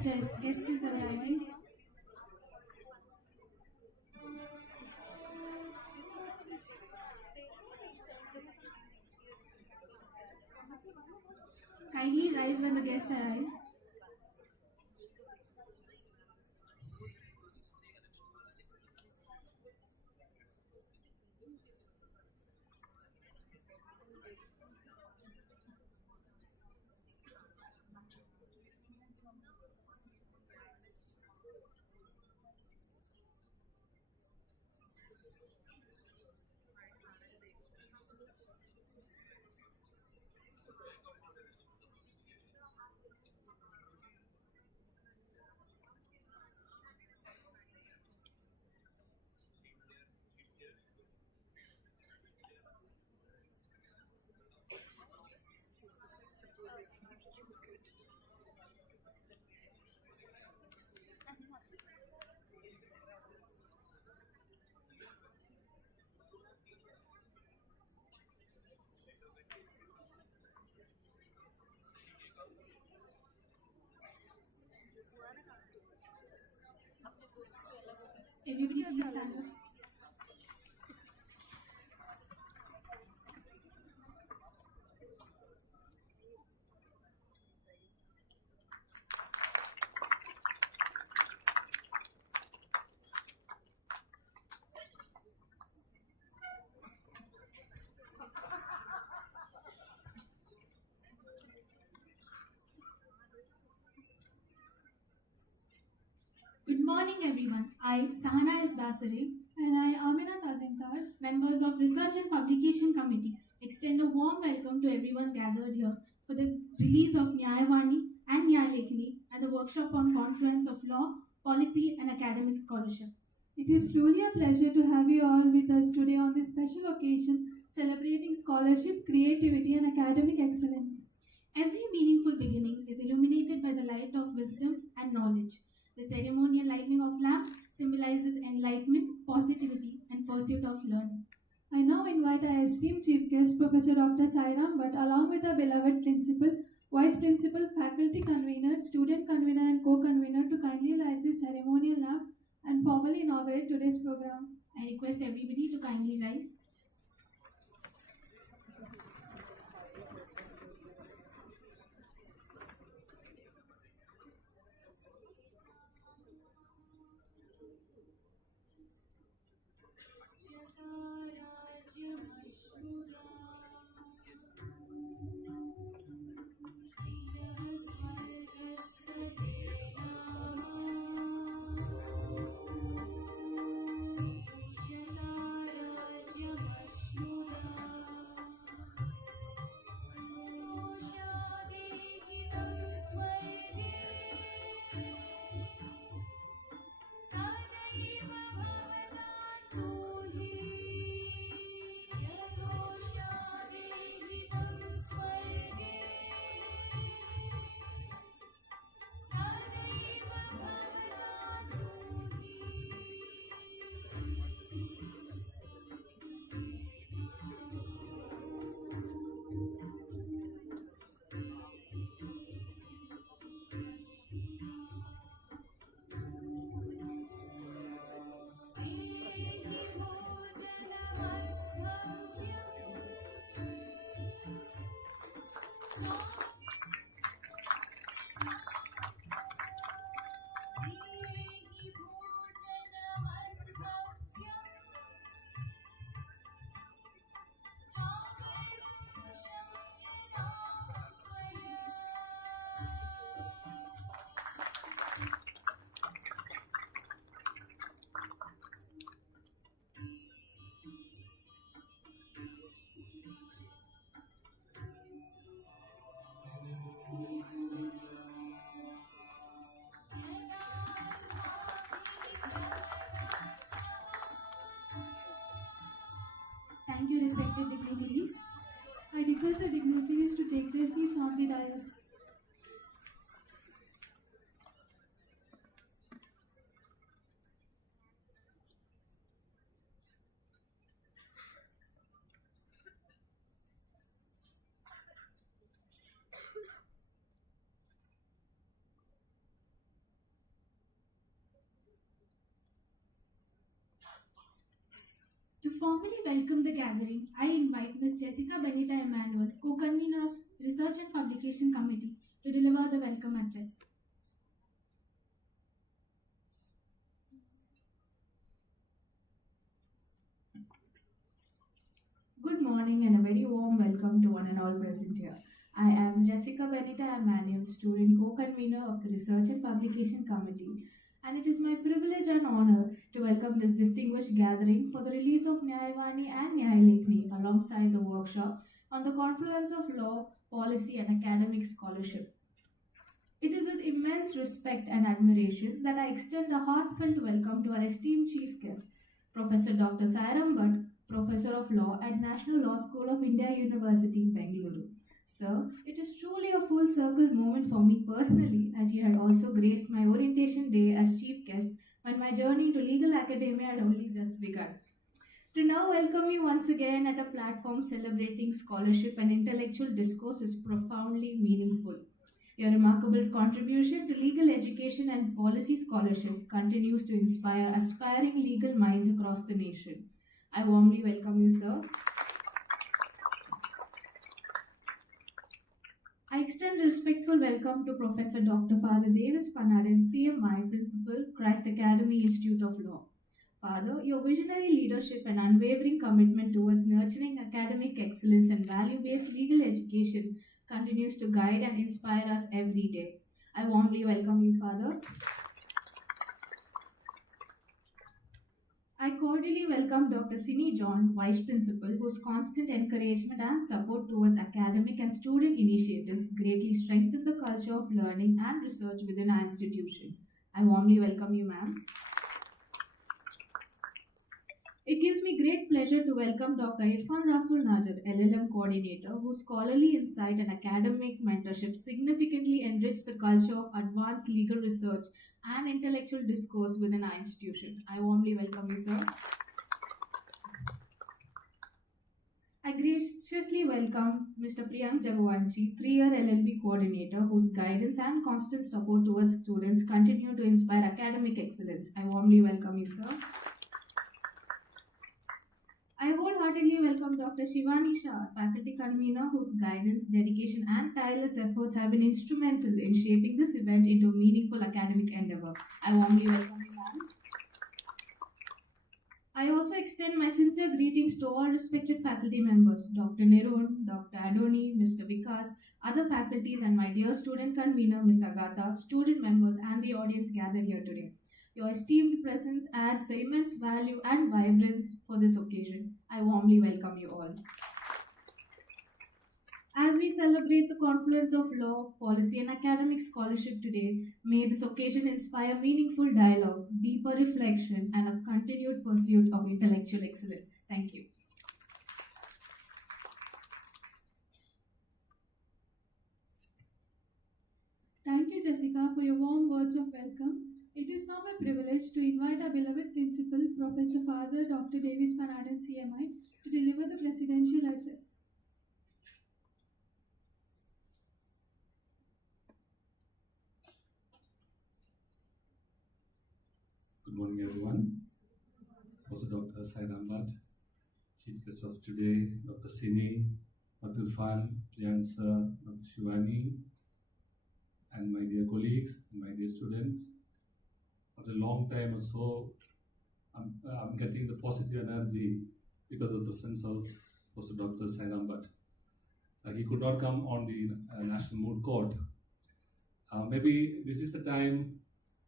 guest is arriving. Kindly rise when the guest arrives. Everybody please stand up. Good morning everyone. I, Sahana S. Dasare, And I, Amina Tazintaj, members of Research and Publication Committee, extend a warm welcome to everyone gathered here for the release of Nyayavani and Nyayalekhani and the workshop on Confluence of Law, Policy and Academic Scholarship. it is truly a pleasure to have you all with us today on this special occasion celebrating scholarship, creativity, and academic excellence. Every meaningful beginning is illuminated by the light of wisdom and knowledge. The ceremonial lighting of lamp symbolizes enlightenment, positivity, and pursuit of learning. I now invite our esteemed chief guest, Professor Dr. Sairam Bhat, along with our beloved principal, vice principal, faculty convener, student convener, and co-convener to kindly light this ceremonial lamp and formally inaugurate today's program. I request everybody to kindly rise. formally welcome the gathering, I invite Ms. Jessica Benita Emanuel, co-convener of Research and Publication Committee, to deliver the welcome address. Good morning and a very warm welcome to one and all present here. I am Jessica Benita Emanuel, student co-convener of the Research and Publication Committee, and it is my privilege and honor to welcome this distinguished gathering for the release of Nyayavani and Nyayalekhani alongside the workshop on the confluence of law, policy and academic scholarship. It is with immense respect and admiration that I extend a heartfelt welcome to our esteemed chief guest, Professor Dr. Sairam Bhat, Professor of Law at National Law School of India University, Bengaluru. Sir, it is truly a full circle moment for me personally, as you had also graced my orientation day as chief guest when my journey to legal academia had only just begun. To now welcome you once again at a platform celebrating scholarship and intellectual discourse is profoundly meaningful. Your remarkable contribution to legal education and policy scholarship continues to inspire aspiring legal minds across the nation. I warmly welcome you, sir. I extend a respectful welcome to Professor Dr. Father Davis Panadan, CMI, Principal, Christ Academy Institute of Law. Father, your visionary leadership and unwavering commitment towards nurturing academic excellence and value-based legal education continues to guide and inspire us every day. I warmly welcome you, Father. I cordially welcome Dr. Sini John, Vice Principal, whose constant encouragement and support towards academic and student initiatives greatly strengthen the culture of learning and research within our institution. I warmly welcome you, ma'am. It gives me great pleasure to welcome Dr. Irfan Rasul Najar, LLM Coordinator, whose scholarly insight and academic mentorship significantly enrich the culture of advanced legal research and intellectual discourse within our institution. I warmly welcome you, sir. I graciously welcome Mr. Priyank Jagwanshi, 3-year LLB Coordinator, whose guidance and constant support towards students continue to inspire academic excellence. I warmly welcome you, sir. I wholeheartedly welcome Dr. Shivani Shah, faculty convener, whose guidance, dedication, and tireless efforts have been instrumental in shaping this event into a meaningful academic endeavor. I warmly welcome you, ma'am. I also extend my sincere greetings to all respected faculty members, Dr. Nerun, Dr. Adoni, Mr. Vikas, other faculties, and my dear student convener, Ms. Agatha, student members, and the audience gathered here today. Your esteemed presence adds the immense value and vibrance for this occasion. I warmly welcome you all. As we celebrate the confluence of law, policy, and academic scholarship today, may this occasion inspire meaningful dialogue, deeper reflection, and a continued pursuit of intellectual excellence. Thank you. Thank you, Jessica, for your warm words of welcome. It is now my privilege to invite our beloved principal, Professor Father Dr. Davis Panadan, CMI, to deliver the presidential address. Good morning, everyone. Also, Dr. Sairam Bhat, Chief Guest of today, Dr. Sini, Dr. Irfan, Priyank sir, Dr. Shivani, and my dear colleagues, my dear students. After a long time or so, I'm getting the positive energy because of the presence of also Dr. Sairam Bhat. He could not come on the National Moot Court. Maybe this is the time,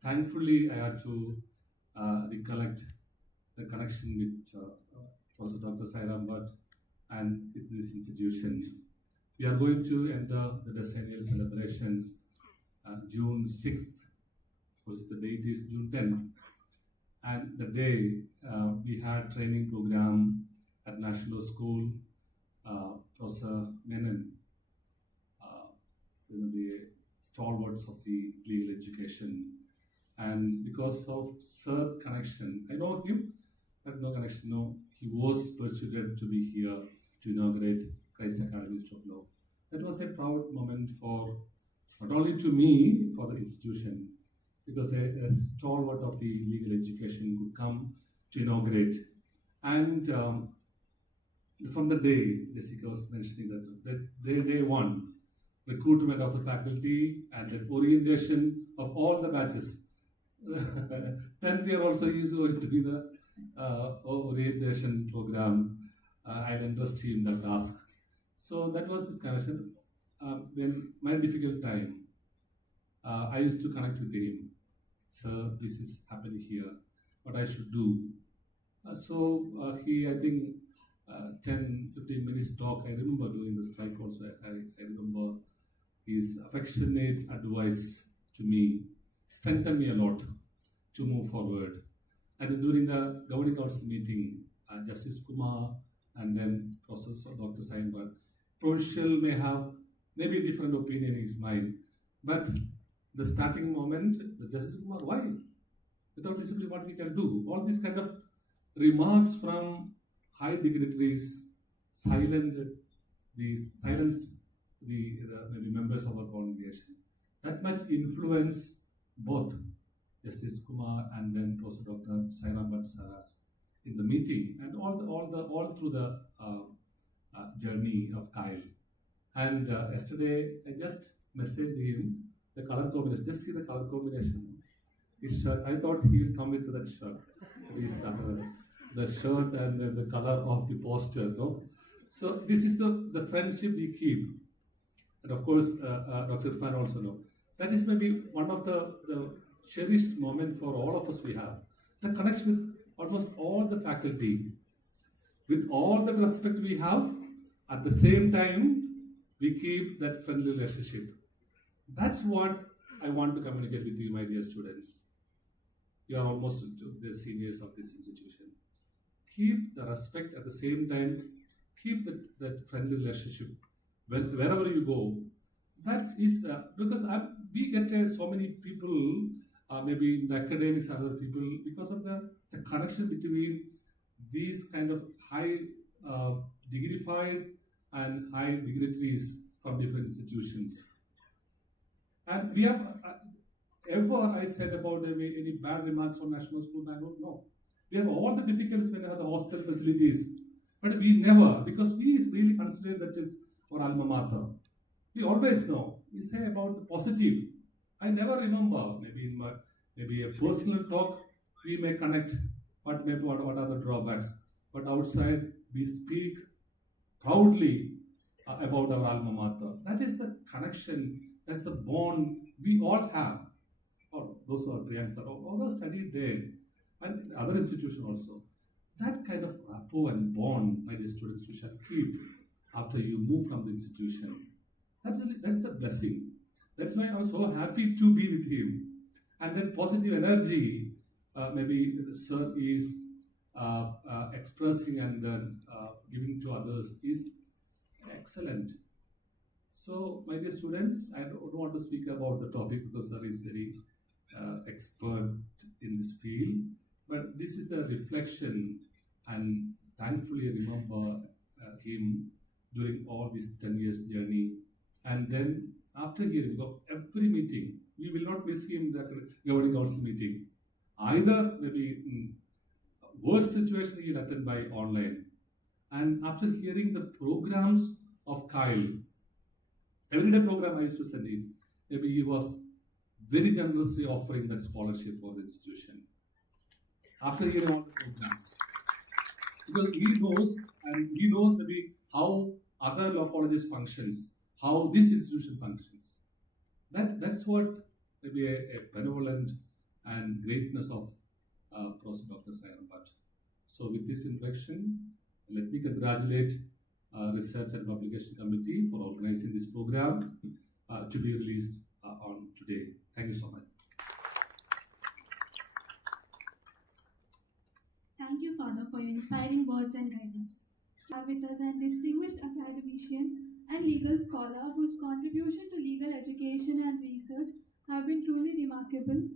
thankfully, I had to recollect the connection with also Dr. Sairam Bhat and with this institution. We are going to enter the decennial celebrations June 6th, because the date is June 10th. And the day we had training program at National School, Professor Menon, the stalwarts of the legal education. And because of Sir connection, I know him, but no connection, no. He was persuaded to be here to inaugurate Christ Academy Institute of Law. That was a proud moment for not only to me, for the institution, because a stalwart of the legal education could come to inaugurate. And from the day Jessica was mentioning that day one, recruitment of the faculty and the orientation of all the batches. 10th year also is going to be the orientation program. I'll entrust him the task. So that was his connection. When my difficult time, I used to connect with him. So this is happening here. What I should do. He, I think, 10-15 minutes talk. I remember during the strike also. I remember his affectionate advice to me strengthened me a lot to move forward. And during the governing council meeting, Justice Kumar and then Professor Dr. Sairam Bhat, Provincial may have maybe different opinion in his mind, but the starting moment, the Justice Kumar, why? Without discipline, what we can do? All these kind of remarks from high dignitaries silenced the maybe members of our congregation. That much influence both Justice Kumar and then Professor Dr. Sairam Bhat Saras in the meeting and all through the journey of Kyle. And yesterday I just messaged him the color combination. Just see the color combination. His shirt. I thought he will come with that shirt. The shirt and the color of the poster. No. So this is the friendship we keep. And of course, Dr. Irfan also know. That is maybe one of the cherished moment for all of us we have. The connection with almost all the faculty. With all the respect we have, at the same time, we keep that friendly relationship. That's what I want to communicate with you, my dear students. You are almost the seniors of this institution. Keep the respect at the same time, keep that friendly relationship wherever you go. That is because we get so many people, maybe in the academics, other people, because of the connection between these kind of high dignified and high dignitaries from different institutions. And we have ever I said about any bad remarks on National School Bangalore? No. We have all the difficulties when we have the hostel facilities, but we never, because we really consider that is our alma mater. We always know. We say about the positive. I never remember, maybe a personal talk, we may connect, but maybe what are the drawbacks. But outside, we speak proudly about our alma mater. That is the connection, that's the bond we all have. Or those who are Priyanka, all those studied there, and other institutions also. That kind of rapport and bond, my dear students, you shall keep after you move from the institution. That's a blessing. That's why I was so happy to be with him. And then positive energy, maybe the sir is expressing and then giving to others is excellent. So, my dear students, I don't want to speak about the topic because sir is very expert in this field. But this is the reflection, and thankfully I remember him during all this 10 years journey. And then after hearing of every meeting, we will not miss him the governing council meeting. Either maybe in worst situation he'll attend by online. And after hearing the programs of Kyle, everyday program I used to send him, maybe he was very generously offering that scholarship for the institution. After hearing all the programs. Because he knows maybe how other law colleges functions, how this institution functions. That's what maybe a benevolent and greatness of Prof. Dr. Sairam Bhat. So with this introduction, let me congratulate Research and Publication Committee for organizing this program to be released on today. Thank you so much. Thank you, Father, for your inspiring words and guidance. Have with us an distinguished academician and legal scholar whose contribution to legal education and research have been truly remarkable.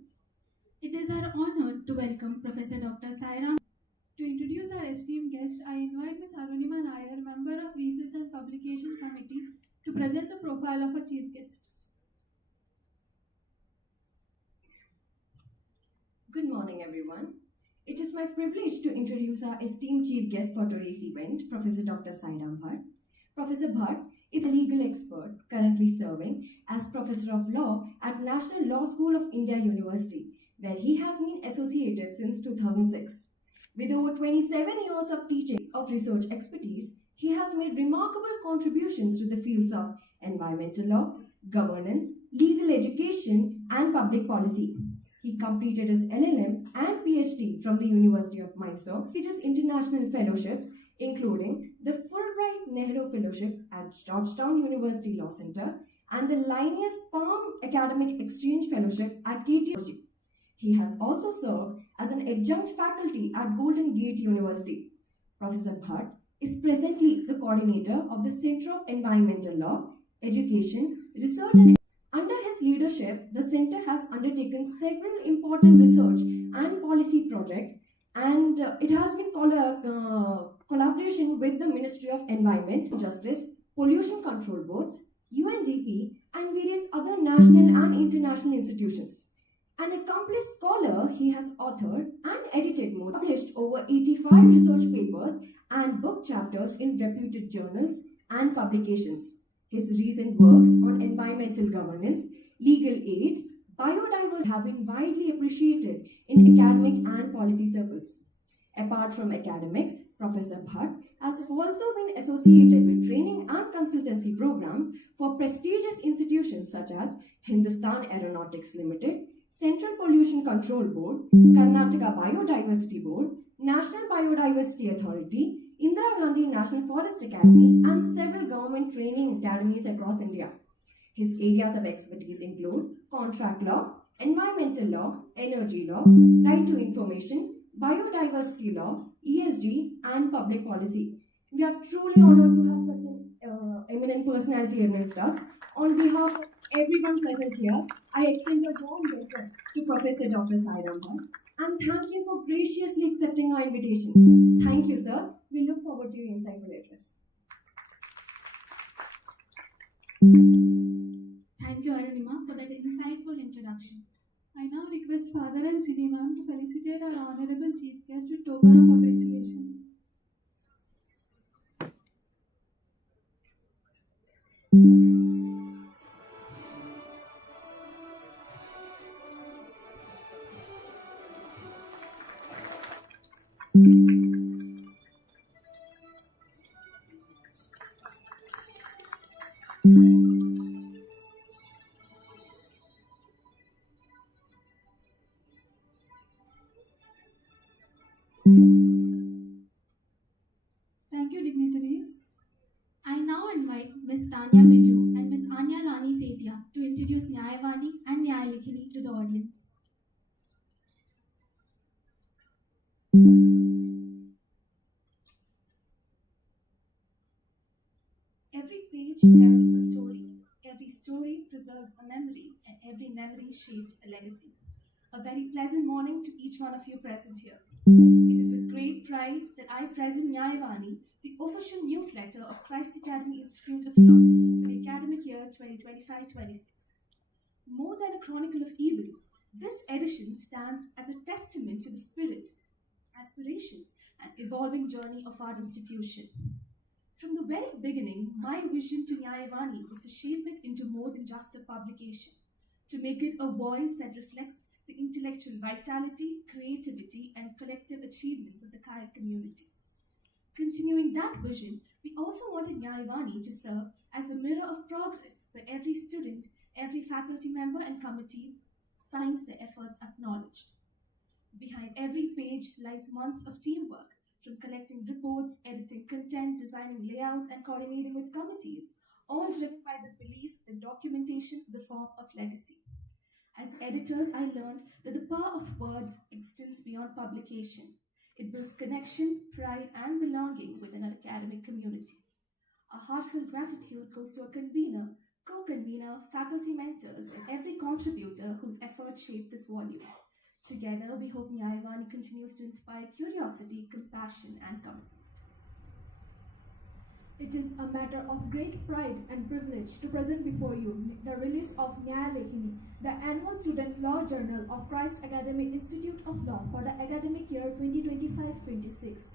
It is our honor to welcome Professor Dr. Sairam. To introduce our esteemed guest, I invite Ms. Arunima Nair, member of Research and Publication Committee, to present the profile of our chief guest. Good morning, everyone. It It is my privilege to introduce our esteemed chief guest for today's event, Professor Dr. Sairam Bhat. Professor Bhat is a legal expert currently serving as Professor of Law at National Law School of India University, where he has been associated since 2006. With over 27 years of teaching of research expertise, he has made remarkable contributions to the fields of environmental law, governance, legal education, and public policy. He completed his LLM and PhD from the University of Mysore. He does international fellowships, including the Fulbright Nehru Fellowship at Georgetown University Law Center and the Linnaeus Palm Academic Exchange Fellowship at KTU. He has also served as an adjunct faculty at Golden Gate University. Professor Bhat is presently the coordinator of the Center of Environmental Law, Education, Research and under his leadership, the center has undertaken several important research and policy projects, and it has been collaboration with the Ministry of Environment, Justice, Pollution Control Boards, UNDP, and various other national and international institutions. An accomplished scholar, he has authored and edited more, published over 85 research papers and book chapters in reputed journals and publications. His recent works on environmental governance, legal aid, biodiversity have been widely appreciated in academic and policy circles. Apart from academics, Professor Bhat has also been associated with training and consultancy programs for prestigious institutions such as Hindustan Aeronautics Limited, Central Pollution Control Board, Karnataka Biodiversity Board, National Biodiversity Authority, Indira Gandhi National Forest Academy, and several government training academies across India. His areas of expertise include contract law, environmental law, energy law, right to information, biodiversity law, ESG, and public policy. We are truly honored to have such an eminent personality amongst us. On behalf of everyone present here, I extend a warm welcome to Professor Dr. Sairam Bhat and thank you for graciously accepting our invitation. Thank you, sir. We look forward to your insightful address. Thank you, Arunima, for that insightful introduction. I now request Father and Sini Ma'am to felicitate our Honorable Chief Guest with token of appreciation. Thank you, dignitaries. I now invite Ms. Tanya Biju and Ms. Nyayalekani to introduce Nyayavani and Nyayalekhani to the audience. Every page tells a story, every story preserves a memory, and every memory shapes a legacy. A very pleasant morning to each one of you present here. It is with great pride that I present Nyayavani, the official newsletter of Christ Academy Institute of Law for the academic year 2025-26. More than a chronicle of events, this edition stands as a testament to the spirit, aspirations, and evolving journey of our institution. From the very beginning, my vision to Nyayavani was to shape it into more than just a publication, to make it a voice that reflects the intellectual vitality, creativity, and collective achievements of the Kyle community. Continuing that vision, we also wanted Nyayavani to serve as a mirror of progress where every student, every faculty member and committee finds their efforts acknowledged. Behind every page lies months of teamwork, from collecting reports, editing content, designing layouts, and coordinating with committees, all driven by the belief that documentation is a form of legacy. As editors, I learned that the power of words extends beyond publication. It builds connection, pride, and belonging within an academic community. A heartfelt gratitude goes to a convener, co-convener, faculty mentors, and every contributor whose efforts shaped this volume. Together, we hope Nyayavani continues to inspire curiosity, compassion, and commitment. It is a matter of great pride and privilege to present before you the release of Nyayalekhani, the annual student law journal of Christ Academic Institute of Law for the academic year 2025-26.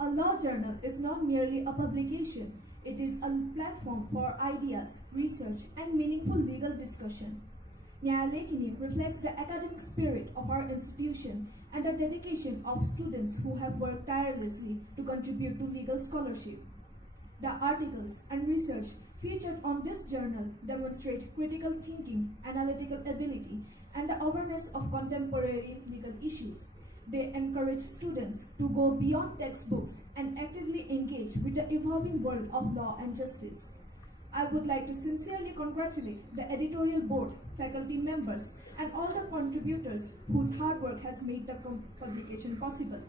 A law journal is not merely a publication, it is a platform for ideas, research, and meaningful legal discussion. Nyayalekhani reflects the academic spirit of our institution and the dedication of students who have worked tirelessly to contribute to legal scholarship. The articles and research featured on this journal demonstrate critical thinking, analytical ability, and the awareness of contemporary legal issues. They encourage students to go beyond textbooks and actively engage with the evolving world of law and justice. I would like to sincerely congratulate the editorial board, faculty members, and all the contributors whose hard work has made the publication possible.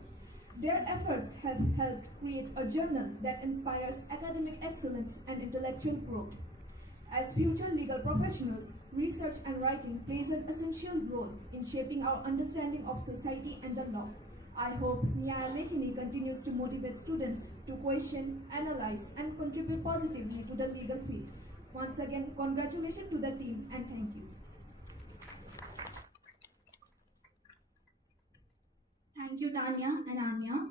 Their efforts have helped create a journal that inspires academic excellence and intellectual growth. As future legal professionals, research and writing plays an essential role in shaping our understanding of society and the law. I hope Nyayalekhani continues to motivate students to question, analyze, and contribute positively to the legal field. Once again, congratulations to the team and thank you. Thank you, Tanya and Anya.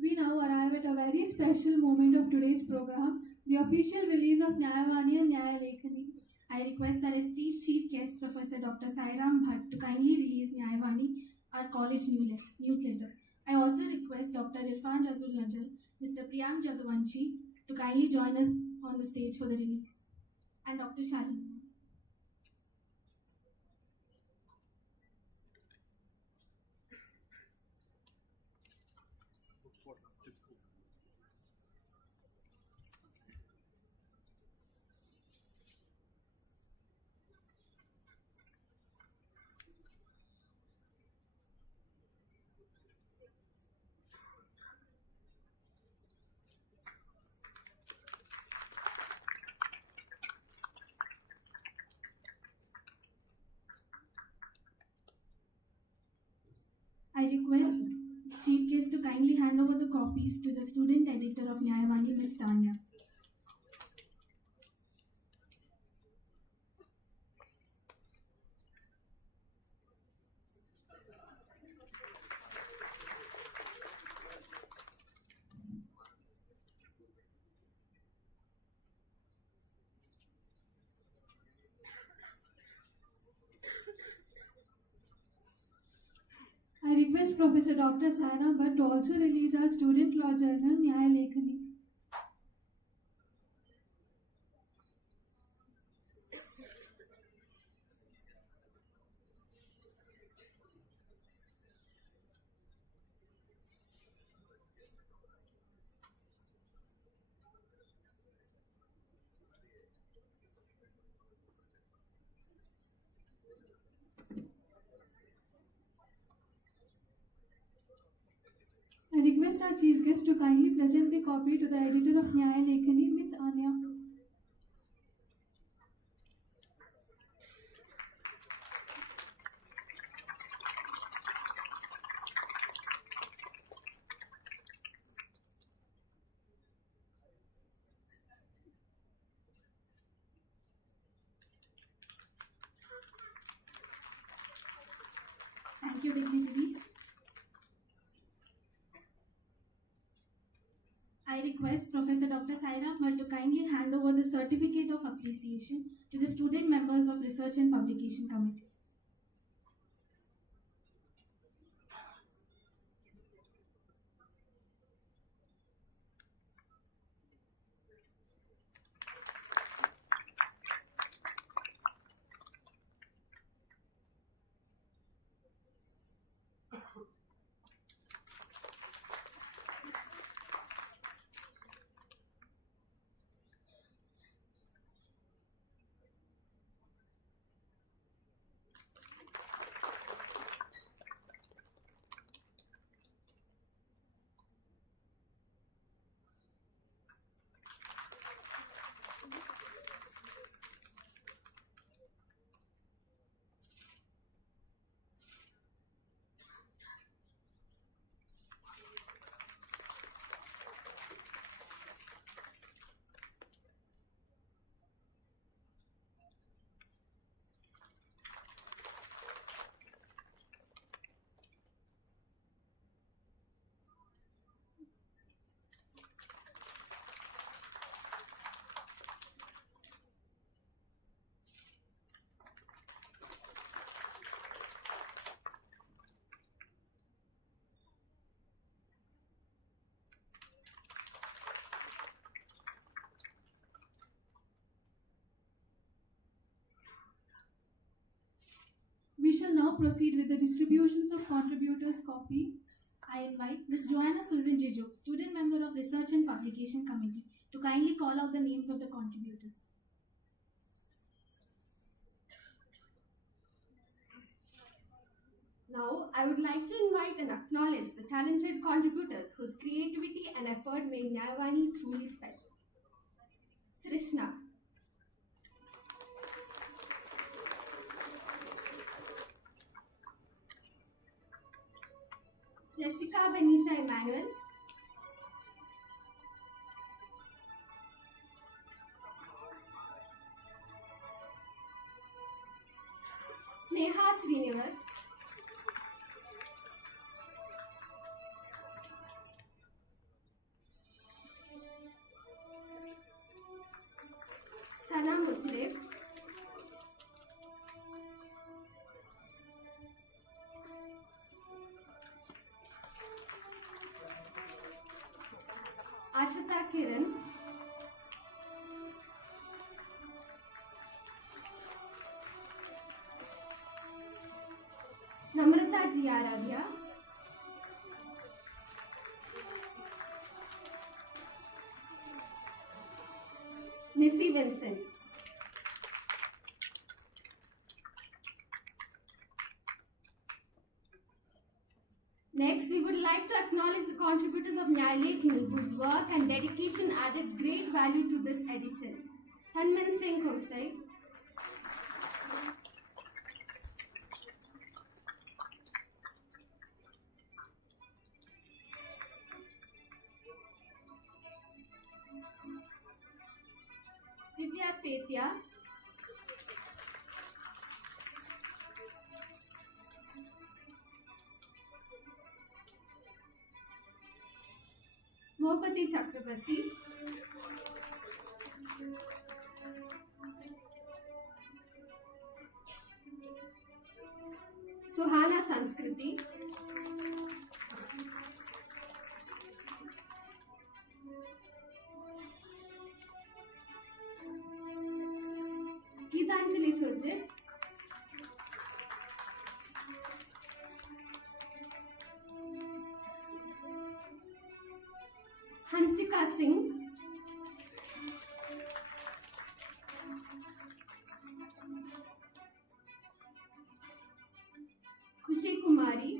We now arrive at a very special moment of today's program, the official release of Nyayavani and Nyayalekhani. I request our esteemed Chief Guest, Professor Dr. Sairam Bhat, to kindly release Nyayavani, our college newsletter. I also request Dr. Irfan Razul Najal, Mr. Priyank Jagavanshi, to kindly join us on the stage for the release, and Dr. Shalini. I request Chief Guest to kindly hand over the copies to the student editor of Nyayavani, Ms. Tanya. I request Professor Dr. Sairam Bhat to also release our student law journal, Nyayalekhani. I request our chief guest to kindly present the copy to the editor of Nyayalekhani, Miss Anya. Thank you, dignitaries. I request Professor Dr. Sairam Bhat to kindly hand over the certificate of appreciation to the student members of Research and Publication Committee. shall now proceed with the distributions of contributors' copy. I invite Ms. Joanna Susan Jijo, student member of Research and Publication Committee, to kindly call out the names of the contributors. Now, I would like to invite and acknowledge the talented contributors whose creativity and effort made Nyayavani truly special. Srishna, Jessica Benita Emmanuel, Sneha Srinivas, Sana Mutlev, Ashita Kiran, Namrata Jiaravya, Nissy Vincent. Next, we would like to acknowledge the contributors of Nyayalekhani whose work and dedication added great value to this edition. Tanman Singh Khomsai, Divya Setia, Mohpati Chakrabarti, Suhana Sanskriti, Geetanjali Sujit, Hansika Singh, Khushi Kumari,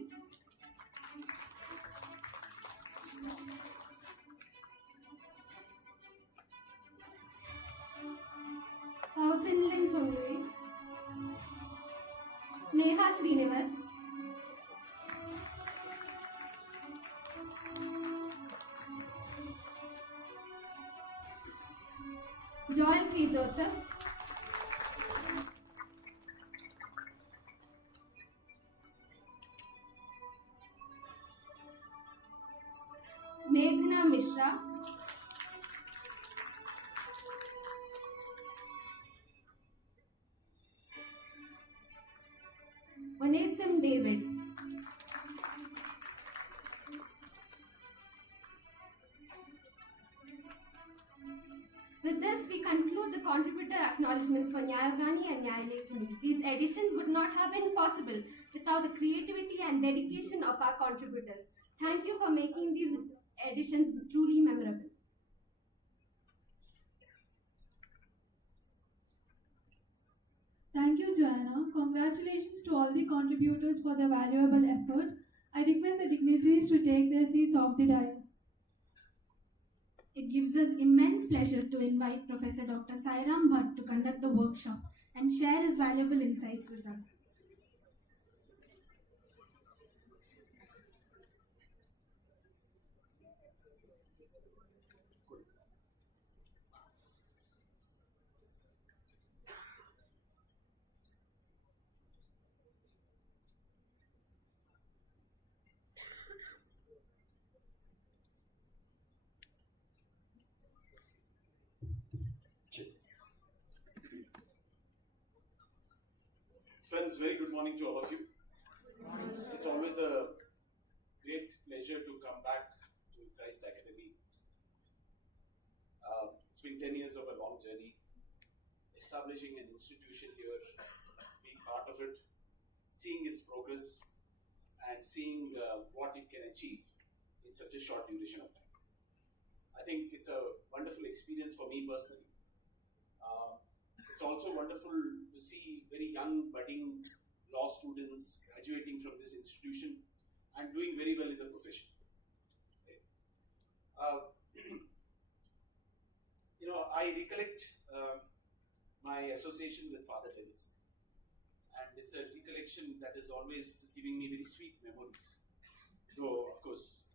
Pautinlan Chonglui, Sneha Srinivas, Joel K. Joseph, Meghna Mishra, Onesim David, with this, we conclude the contributor acknowledgements for Nyayavani and Nyayalekhani. These editions would not have been possible without the creativity and dedication of our contributors. Thank you for making these editions truly memorable. Thank you, Joanna. Congratulations to all the contributors for their valuable effort. I request the dignitaries to take their seats off the dais. It gives us immense pleasure to invite Professor Dr. Sairam Bhat to conduct the workshop and share his valuable insights with us. Friends, very good morning to all of you. It's always a great pleasure to come back to Christ Academy. It's been 10 years of a long journey, establishing an institution here, being part of it, seeing its progress and seeing what it can achieve in such a short duration of time. I think it's a wonderful experience for me personally. It's also wonderful to see very young budding law students graduating from this institution and doing very well in the profession. Okay. I recollect my association with Father Davis, and it's a recollection that is always giving me very sweet memories. Though, of course,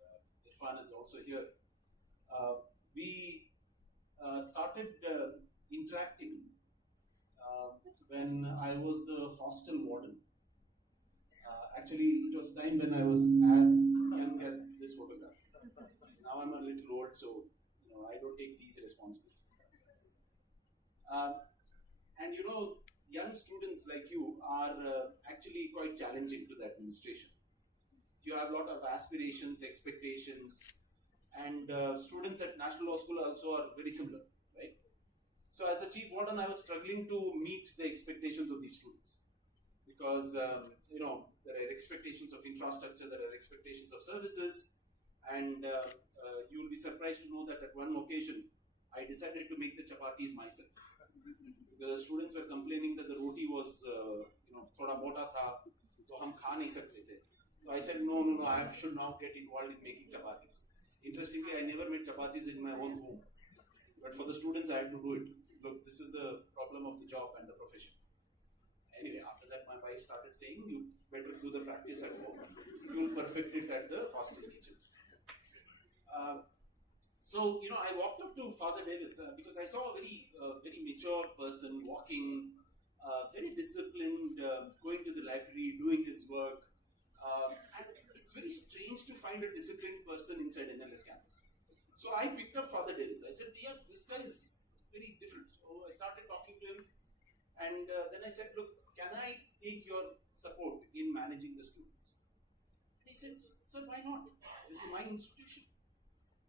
Irfan is also here. We started interacting when I was the hostel warden. Actually, it was time when I was as young as this photograph. Now I'm a little old, so I don't take these responsibilities. And young students like you are actually quite challenging to the administration. You have a lot of aspirations, expectations, and students at National Law School also are very similar, right? So as the chief warden, I was struggling to meet the expectations of these students because there are expectations of infrastructure, there are expectations of services, and you will be surprised to know that at one occasion I decided to make the chapatis myself because the students were complaining that the roti was thoda mota tha, to hum kha nahi sakte the. So I said no, I should now get involved in making chapatis. Interestingly, I never made chapatis in my own home, but for the students I had to do it. Look, this is the problem of the job and the profession. Anyway, after that my wife started saying, you better do the practice at home. You will perfect it at the hostel kitchen. So I walked up to Father Davis because I saw a very mature person walking, very disciplined, going to the library, doing his work. And it's very strange to find a disciplined person inside NLS campus. So I picked up Father Davis. I said, yeah, this guy is very different. So I started talking to him. And then I said, look, can I take your support in managing the students? And he said, sir, why not? This is my institution.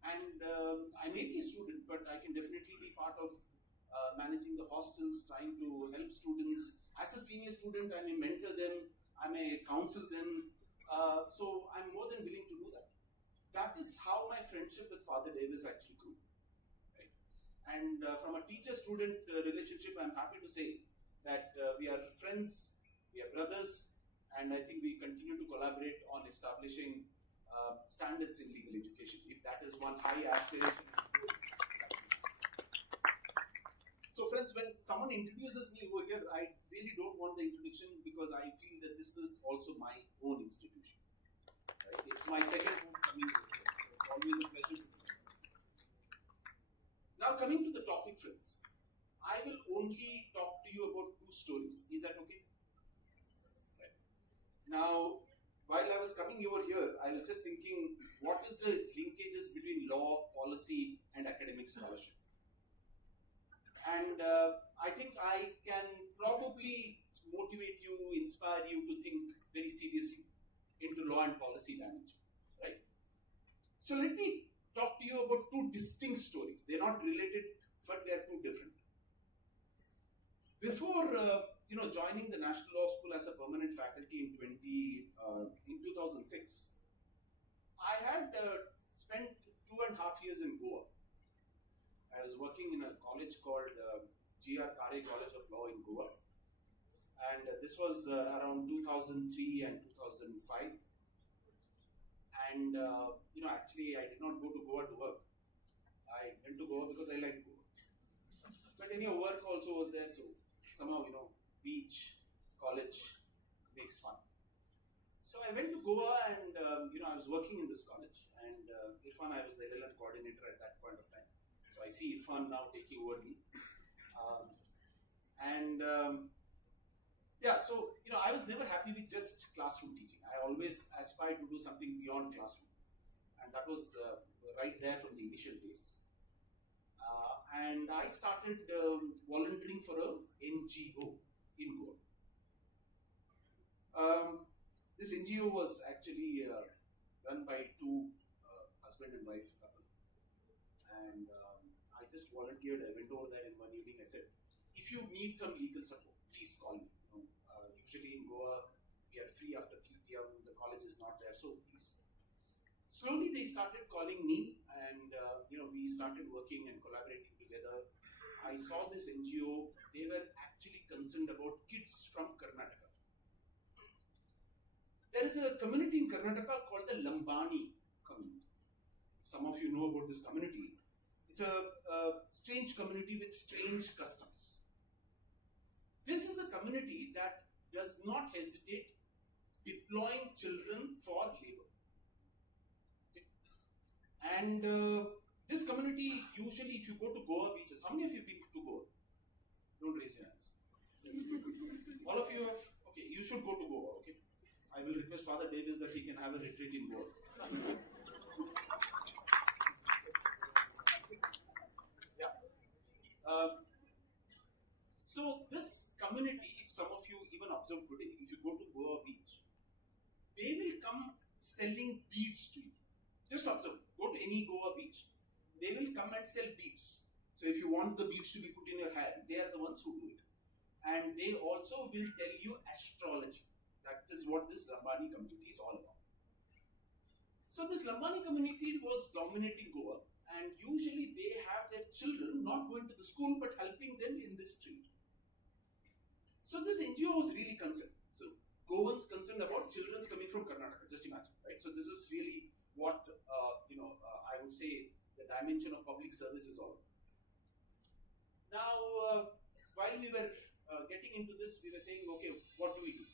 And I may be a student, but I can definitely be part of managing the hostels, trying to help students. As a senior student, I may mentor them, I may counsel them. So I'm more than willing to do that. That is how my friendship with Father Davis actually grew. Right? And from a teacher-student relationship, I'm happy to say that we are friends, we are brothers, and I think we continue to collaborate on establishing standards in legal education, if that is one high aspiration. So friends, when someone introduces me over here, I really don't want the introduction because I feel that this is also my own institution. Right? It's my second home coming over here, so it's always a pleasure to be here. Now coming to the topic, friends, I will only talk to you about two stories. Is that okay? Right. Now, while I was coming over here, I was just thinking, what is the linkages between law, policy, and academic scholarship? And I think I can probably motivate you, inspire you to think very seriously into law and policy management, right? So let me talk to you about two distinct stories. They're not related, but they're two different. Before joining the National Law School as a permanent faculty in 2006, I had spent 2.5 years in Goa. I was working in a college called G.R. Kare College of Law in Goa, and this was around 2003 and 2005. And actually, I did not go to Goa to work. I went to Goa because I liked Goa. But anyhow, work also was there, so somehow, beach, college makes fun. So I went to Goa and, I was working in this college, and Irfan, I was the LLM coordinator at that point of time. So I see Irfan now taking over me. So I was never happy with just classroom teaching. I always aspired to do something beyond classroom. And that was right there from the initial days. And I started volunteering for a NGO in Goa. This NGO was actually run by two husband and wife couple. And I just volunteered. I went over there in one evening. I said, if you need some legal support, please call me. Usually in Goa, we we are free after 3 p.m. The college is not there, so please. Slowly they started calling me, and we started working and collaborating together. I saw this NGO. They were actually concerned about kids from Karnataka. There is a community in Karnataka called the Lambani community. Some of you know about this community. It's a strange community with strange customs. This is a community that does not hesitate deploying children for labor. Okay. And this community, usually if you go to Goa beaches, how many of you have been to Goa? Don't raise your hands. All of you have, okay, you should go to Goa, okay? I will request Father Davis that he can have a retreat in Goa. Yeah. So this community, if some of you even observe today, if you go to Goa beach, they will come selling beads to you. Just observe, go to any Goa beach, they will come and sell beads. So if you want the beads to be put in your hair, they are the ones who do it. And they also will tell you astrology. That is what this Lambani community is all about. So this Lambani community was dominating Goa, and usually they have their children not going to the school but helping them in the street. So this NGO was really concerned. So Goans concerned about children coming from Karnataka. Just imagine, right? So this is really what I would say the dimension of public service is all about. Now, while we were getting into this, we were saying, okay, what do we do?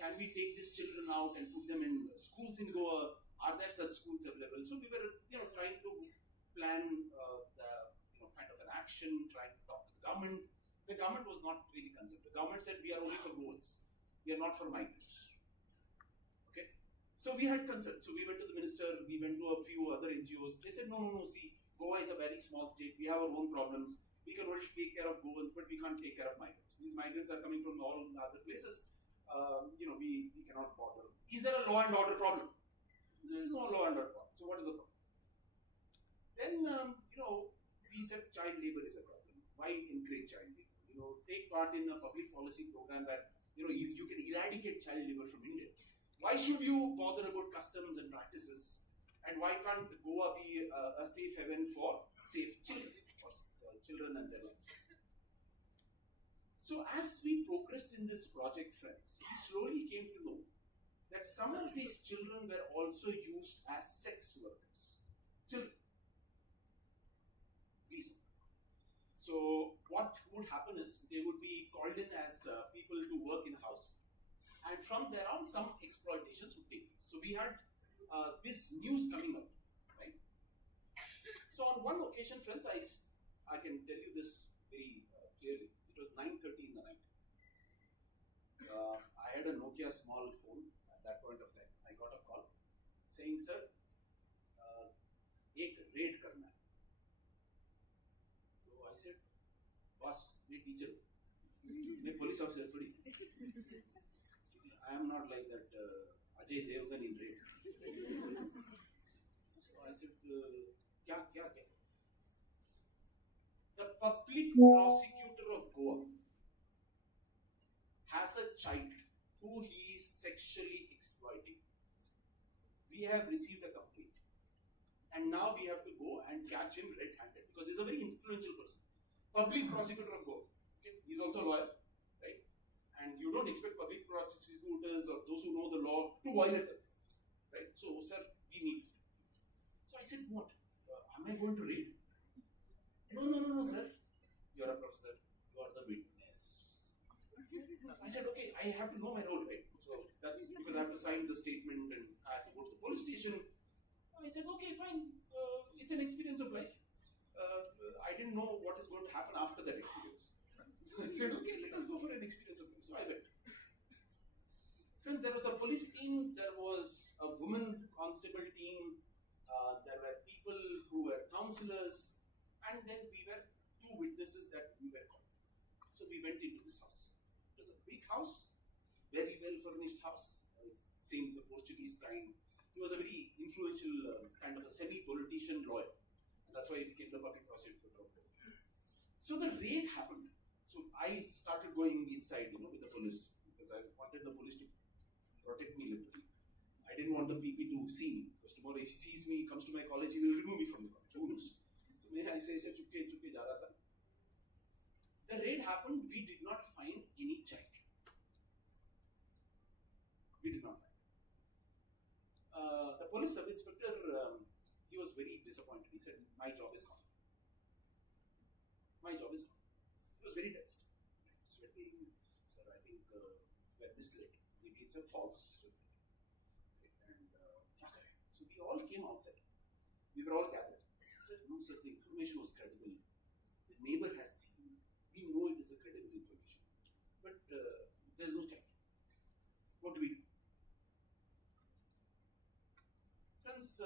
Can we take these children out and put them in schools in Goa? Are there such schools available? So we were, trying to plan kind of an action, trying to talk to the government. The government was not really concerned. The government said we are only for Goans. We are not for migrants. Okay. So we had concern. So we went to the minister. We went to a few other NGOs. They said, no. See, Goa is a very small state. We have our own problems. We can only take care of Goans, but we can't take care of migrants. These migrants are coming from all other places. We cannot bother. Is there a law and order problem? There is no law and order problem. So what is the problem? Then, we said child labor is a problem. Why encourage child labor? Take part in a public policy program where, you can eradicate child labor from India. Why should you bother about customs and practices? And why can't Goa be a safe haven for safe children, for children and their lives? So as we progressed in this project, friends, we slowly came to know that some of these children were also used as sex workers. Children. Please. So what would happen is they would be called in as people to work in a house, and from there on some exploitations would take place. So we had this news coming up, right? So on one occasion, friends, I can tell you this very clearly. It was 9:30 in the night. I had a Nokia small phone at that point of time. I got a call saying, "Sir, एक raid करना है." So I said, "Boss, मैं teacher हूँ, मैं police officer थोड़ी. I am not like that Ajay Devgan in raid." So I said, क्या? The public prosecutor of Goa has a child who he is sexually exploiting. We have received a complaint, and now we have to go and catch him red-handed because he's a very influential person. Public prosecutor of Goa. Okay? He's also a lawyer, right? And you don't expect public prosecutors or those who know the law to violate them, right? So, sir, we need. So I said, what? Am I going to read? No, sir. You are a professor. You are the witness. I said, okay, I have to know my role, right? So that's because I have to sign the statement and I have to go to the police station. I said, okay, fine. It's an experience of life. I didn't know what is going to happen after that experience. So I said, okay, let us go for an experience of life. So I went. Friends, there was a police team, there was a woman constable team, there were people who were counselors, and then we were two witnesses that we were called. So we went into this house. It was a big house, very well furnished house, same the Portuguese kind. He was a very influential kind of a semi-politician lawyer. And that's why he became the public prosecutor. So the raid happened. So I started going inside, with the police because I wanted the police to protect me literally. I didn't want the PP to see me, because tomorrow if he sees me, comes to my college, he will remove me from the college. Who knows? So may I say, chupke ja raha tha. The raid happened, we did not find any child. We did not find. The police sub-inspector, he was very disappointed. He said, my job is gone. My job is gone. He was very tensed. Sweating. Sir, I think we are misled. Maybe it's a false report. And kya kare? So we all came outside. We were all gathered. I said, no sir, the information was credible. The neighbor has seen. We know it is a credible information. But there's no child. What do we do? Friends,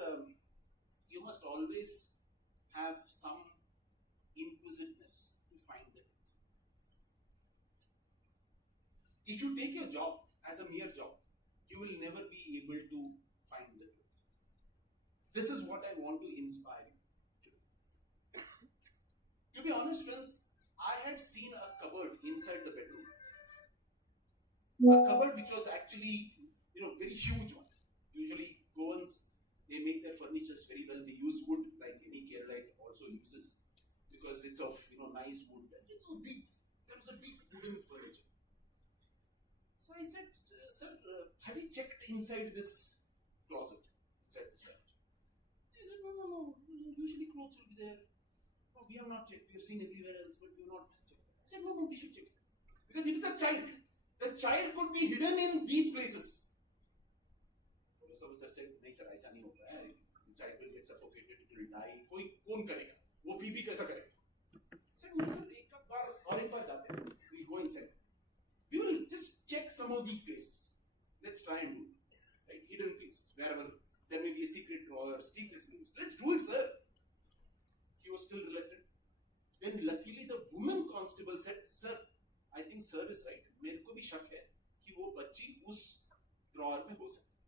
you must always have some inquisitiveness to find the truth. If you take your job as a mere job, you will never be able to find the truth. This is what I want to inspire you to do. To be honest, friends, I had seen a cupboard inside the bedroom. A cupboard which was actually, very huge one. Usually, Goans, they make their furniture very well. They use wood like any Keralite also uses, because it's of nice wood. And it's so big. There was a big wooden furniture. So I said, sir, have you checked inside this closet? Inside this furniture? He said, no. Usually clothes will be there. No, we have not checked. We have seen everywhere else, but we have not checked. I said, no, we should check it. Because if it's a child, the child could be hidden in these places. Police officer said, नहीं sir, ऐसा नहीं होता है. The child will get suffocated, it will die. कोई कौन करेगा? वो PP कैसा करेगा? I said, no sir, एक बार जाते हैं. We'll go inside. We will just check some of these places. Let's try and do it. Right? Hidden places. Wherever there may be a secret drawer, secret rooms. Let's do it, sir. He was still reluctant. Then luckily the woman constable said, sir, I think sir is right. मेरे को भी शक है कि वो बच्ची उस drawer में हो सकती है.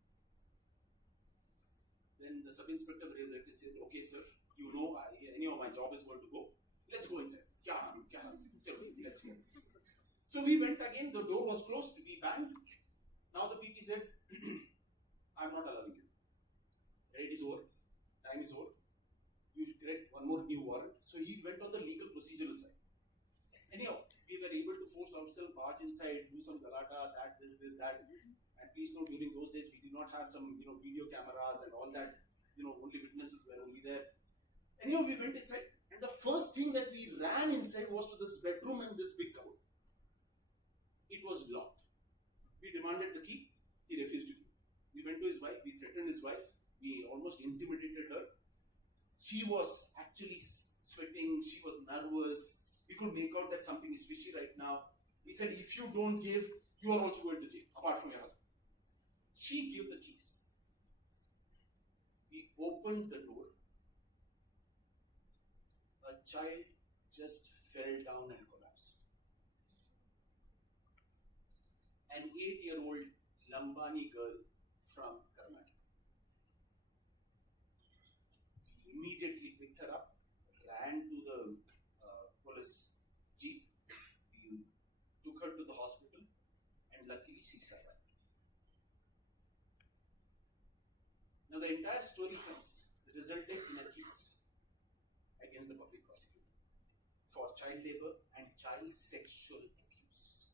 Then the sub-inspector very reluctantly said, okay sir, anyhow my job is going to go. Let's go inside. Chalo, let's go. So we went again, the door was closed, we banged. Now the PP said, I'm not allowing you. Raid is over, time is over. You should create one more new warrant. So he went on the legal procedural side. Anyhow, we were able to force ourselves, march inside, do some galata, that, this, that. And please note, during those days, we did not have some, video cameras and all that. Only witnesses were only there. Anyhow, we went inside. And the first thing that we ran inside was to this bedroom and this big cupboard. It was locked. We demanded the key. He refused to give. We went to his wife. We threatened his wife. We almost intimidated her. She was actually sweating. She was nervous. We could make out that something is fishy right now. He said, if you don't give, you are also going to jail, apart from your husband. She gave the keys. We opened the door. A child just fell down and collapsed. An 8-year-old Lambani girl from Karnataka. We immediately picked her up, ran to the police jeep. We took her to the hospital, and luckily she survived. Now the entire story, friends, resulted in a case against the public prosecutor for child labor and child sexual abuse.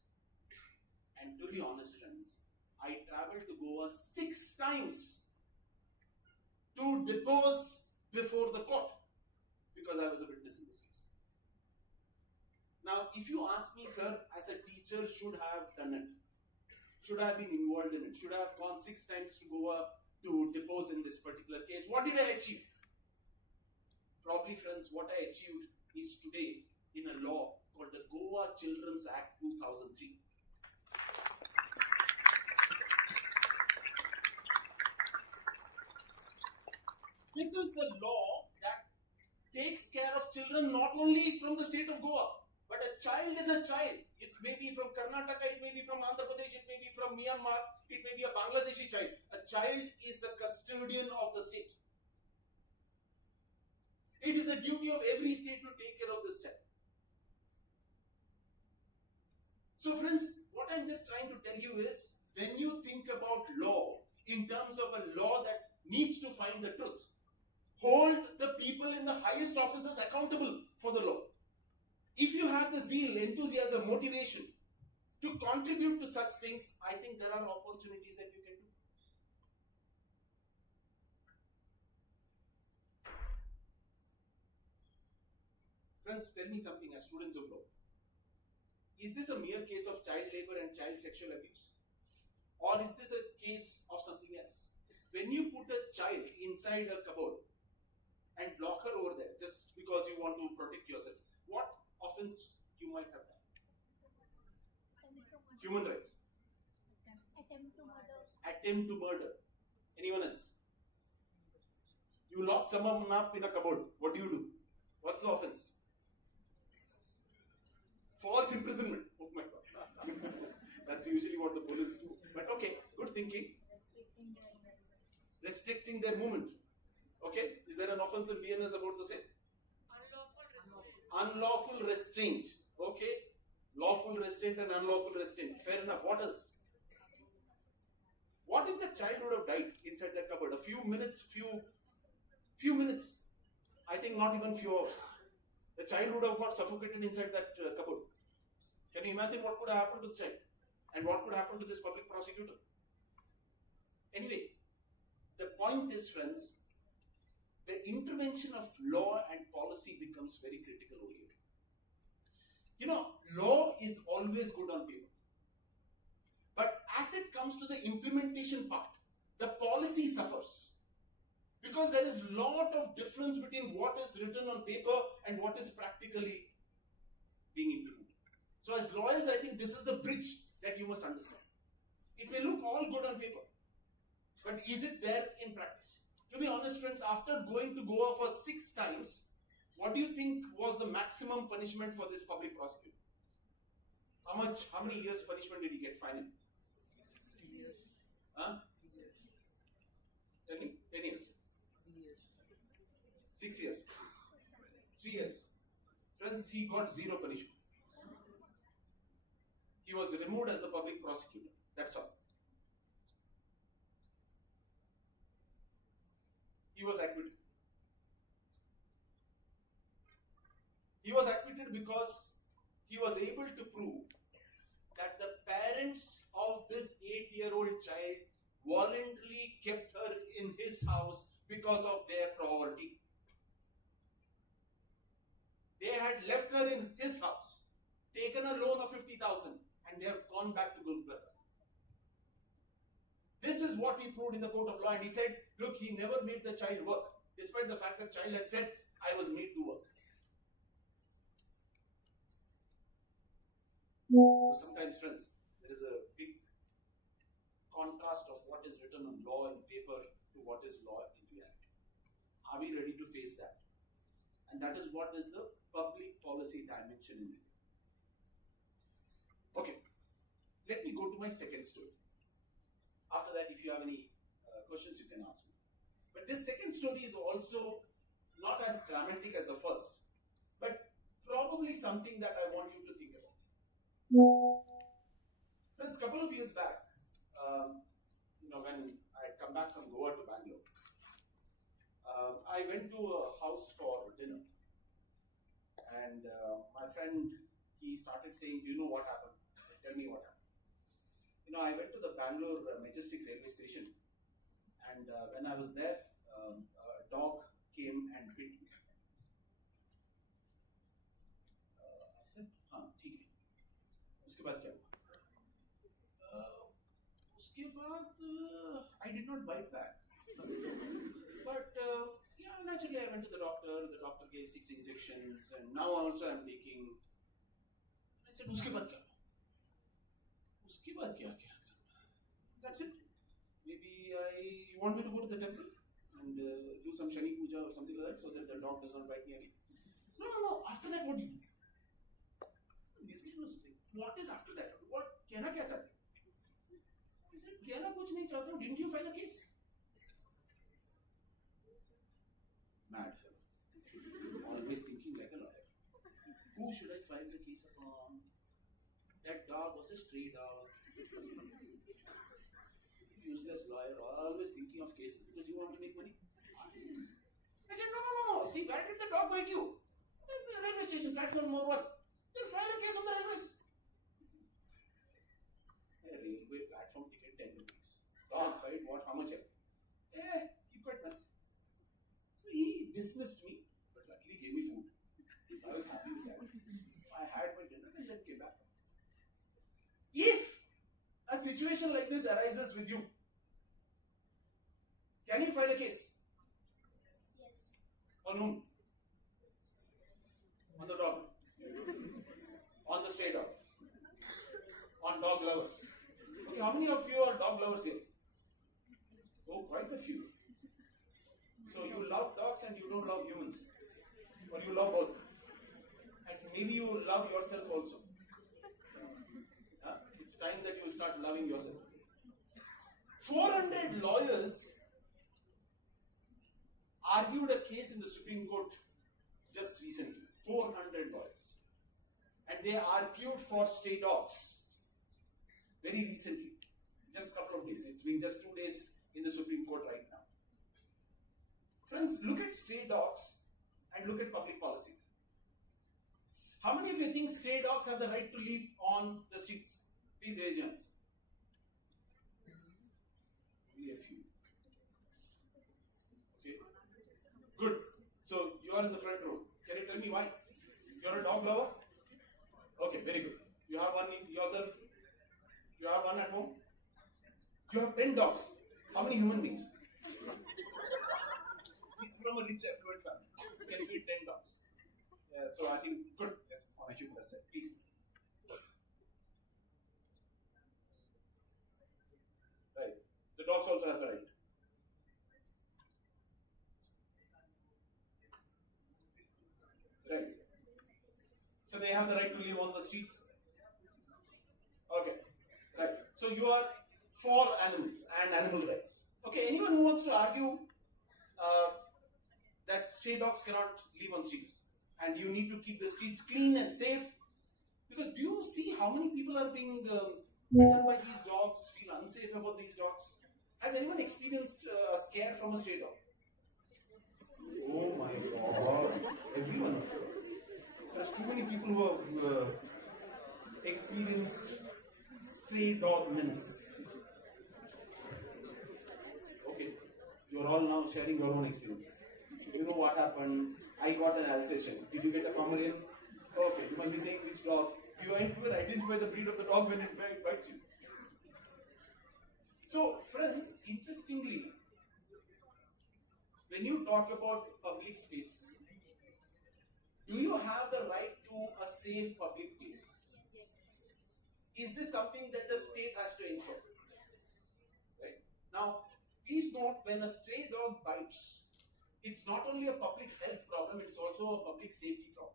And to be honest, friends, I traveled to Goa 6 times to depose before the court because I was a witness in this case. Now, if you ask me, sir, as a teacher, should have done it, should have been involved in it, should have gone 6 times to Goa to depose in this particular case, what did I achieve? Probably, friends, what I achieved is today in a law called the Goa Children's Act 2003. This is the law that takes care of children not only from the state of Goa, but a child is a child. It may be from Karnataka, it may be from Andhra Pradesh, it may be from Myanmar, it may be a Bangladeshi child. A child is the custodian of the state. It is the duty of every state to take care of this child. So friends, what I'm just trying to tell you is, when you think about about law in terms of a law that needs to find the truth. Hold the people in the highest offices accountable for the law. If you have the zeal, enthusiasm, motivation to contribute to such things, I think there are opportunities that you can do. Friends, tell me something as students of law. Is this a mere case of child labor and child sexual abuse? Or is this a case of something else? When you put a child inside a cupboard and lock her over there just because you want to protect yourself, what offense you might have done? Human rights. Attempt to murder. Attempt to murder. Anyone else? You lock someone up in a cupboard. What do? What's the offense? False imprisonment. Oh my God. That's usually what the police do. But okay, good thinking. Restricting their movement. Okay, is there an offense in BNS about the same? Unlawful restraint. Okay, lawful restraint and unlawful restraint. Fair enough. What else? What if the child would have died inside that cupboard? A few minutes, few minutes. I think not even few hours. The child would have got suffocated inside that cupboard. Can you imagine what could have happened to the child? And what could happen to this public prosecutor? Anyway, the point is, friends, the intervention of law and policy becomes very critical over here. You know, law is always good on paper. But as it comes to the implementation part, the policy suffers. Because there is a lot of difference between what is written on paper and what is practically being implemented. So as lawyers, I think this is the bridge that you must understand. It may look all good on paper, but is it there in practice? To be honest, friends, after going to Goa for 6 times, what do you think was the maximum punishment for this public prosecutor? How many years punishment did he get finally? 10 years. Huh? 10 years. 6 years. 3 years. Friends, he got 0 punishment. He was removed as the public prosecutor. That's all. He was acquitted. He was acquitted because he was able to prove that the parents of this 8-year-old child voluntarily kept her in his house because of their poverty. They had left her in his house, taken a loan of 50,000, and they have gone back to Gulbarga. This is what he proved in the court of law, and he said, look, he never made the child work, despite the fact that the child had said, I was made to work. So sometimes, friends, there is a big contrast of what is written on law in paper to what is law in reality. Are we ready to face that? And that is what is the public policy dimension in it. Okay, let me go to my second story. After that, if you have any questions, you can ask me. But this second story is also not as dramatic as the first, but probably something that I want you to think about. Friends, a couple of years back, when I had come back from Goa to Bangalore, I went to a house for dinner, and my friend, he started saying, do you know what happened? I said, tell me what happened. I went to the Bangalore Majestic Railway Station, and when I was there, a dog came and bit me. I said, हाँ ठीक है. उसके बाद क्या हुआ? उसके बाद I did not bite back. But naturally I went to the doctor gave 6 injections, and now also I am taking. I said, उसके बाद क्या? उसके बाद क्या? That's it. Maybe you want me to go to the temple and do some Shani Puja or something like that, so that the dog does not bite me again. No. After that, what do you do? This guy was like, what is after that? What? कहना क्या चाहते? I said, कहना कुछ नहीं चाहता हूँ. Didn't you file a case? Mad fellow. Always thinking like a lawyer. Who should I file the case upon? That dog was a stray dog. useless lawyer, always thinking of cases because you want to make money. I said, no. See, where did the dog bite you? The railway station, platform number 1. Then file a case on the railways. A railway platform ticket, 10 rupees. Dog bite, what? How much? Keep quiet, man. So he dismissed me, but luckily gave me food. I was happy with that. I had my dinner and then came back. If a situation like this arises with you, can you file a case? Yes. On whom? On the dog. On the stray dog. On dog lovers. Okay, how many of you are dog lovers here? Oh, quite a few. So you love dogs and you don't love humans. Or you love both. And maybe you love yourself also. It's time that you start loving yourself. 400 lawyers argued a case in the Supreme Court just recently. 400 lawyers. And they argued for stray dogs very recently. Just a couple of days. It's been just 2 days in the Supreme Court right now. Friends, look at stray dogs and look at public policy. How many of you think stray dogs have the right to live on the streets? Please raise your hands. Only a few. Okay. Good. So you are in the front row. Can you tell me why? You're a dog lover? Okay, very good. You have one yourself? You have one at home? You have 10 dogs. How many human beings? He's from a rich affluent family. You can feed 10 dogs. So I think, good. Yes, I should have said. Please. Right. The dogs also have the right. Right. So they have the right to live on the streets. Okay. Right. So you are for animals and animal rights. Okay. Anyone who wants to argue that stray dogs cannot live on streets and you need to keep the streets clean and safe? Because do you see how many people are being bitten by these dogs, feel unsafe about these dogs? Has anyone experienced a scare from a stray dog? Oh my God. Everyone. There's too many people who have experienced stray dog menace. Okay. You're all now sharing your own experiences. You know what happened. I got an Alsatian. Did you get a Pomeranian? Okay. You must be saying which dog. You will identify the breed of the dog when it bites you. So, friends, interestingly, when you talk about public spaces, do you have the right to a safe public place? Is this something that the state has to ensure? Right? Now, please note, when a stray dog bites, it's not only a public health problem, it's also a public safety problem.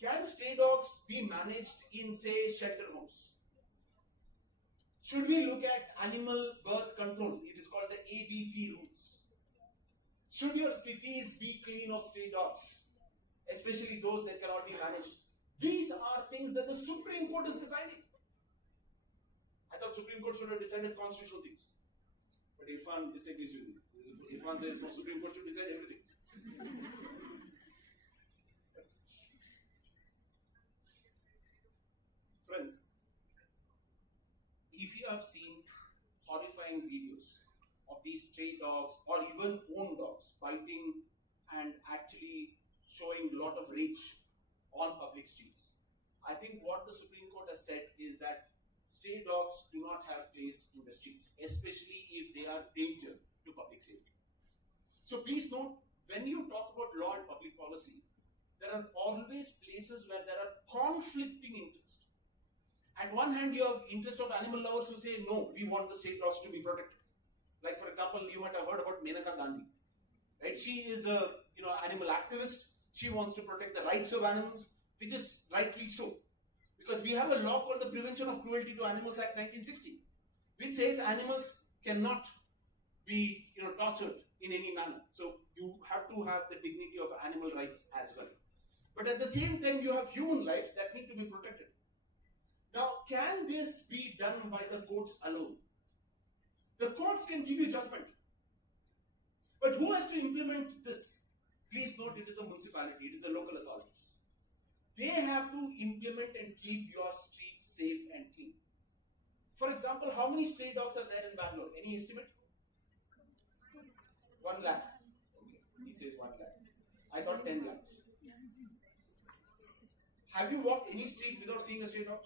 Can stray dogs be managed in, say, shelter homes? Should we look at animal birth control? It is called the ABC rules. Should your cities be clean of stray dogs, especially those that cannot be managed? These are things that the Supreme Court is deciding. I thought Supreme Court should have decided constitutional things. But Irfan disagrees with me. Irfan says no, Supreme Court should decide everything. Friends, if you have seen horrifying videos of these stray dogs or even own dogs biting and actually showing a lot of rage on public streets, I think what the Supreme Court has said is that stray dogs do not have place in the streets, especially if they are danger to public safety. So please note, when you talk about law and public policy, there are always places where there are conflicting interests. At one hand, you have interest of animal lovers who say, no, we want the stray dogs to be protected. Like, for example, you might have heard about Menaka Gandhi. Right? She is a animal activist. She wants to protect the rights of animals, which is rightly so. Because we have a law called the Prevention of Cruelty to Animals Act 1960, which says animals cannot be tortured in any manner. So you have to have the dignity of animal rights as well. But at the same time, you have human life that need to be protected. Now, can this be done by the courts alone? The courts can give you judgment. But who has to implement this? Please note, it is the municipality, it is the local authorities. They have to implement and keep your streets safe and clean. For example, how many stray dogs are there in Bangalore? Any estimate? 1 lakh. Okay, he says 1 lakh. I thought 10 lakhs. Have you walked any street without seeing a stray dog?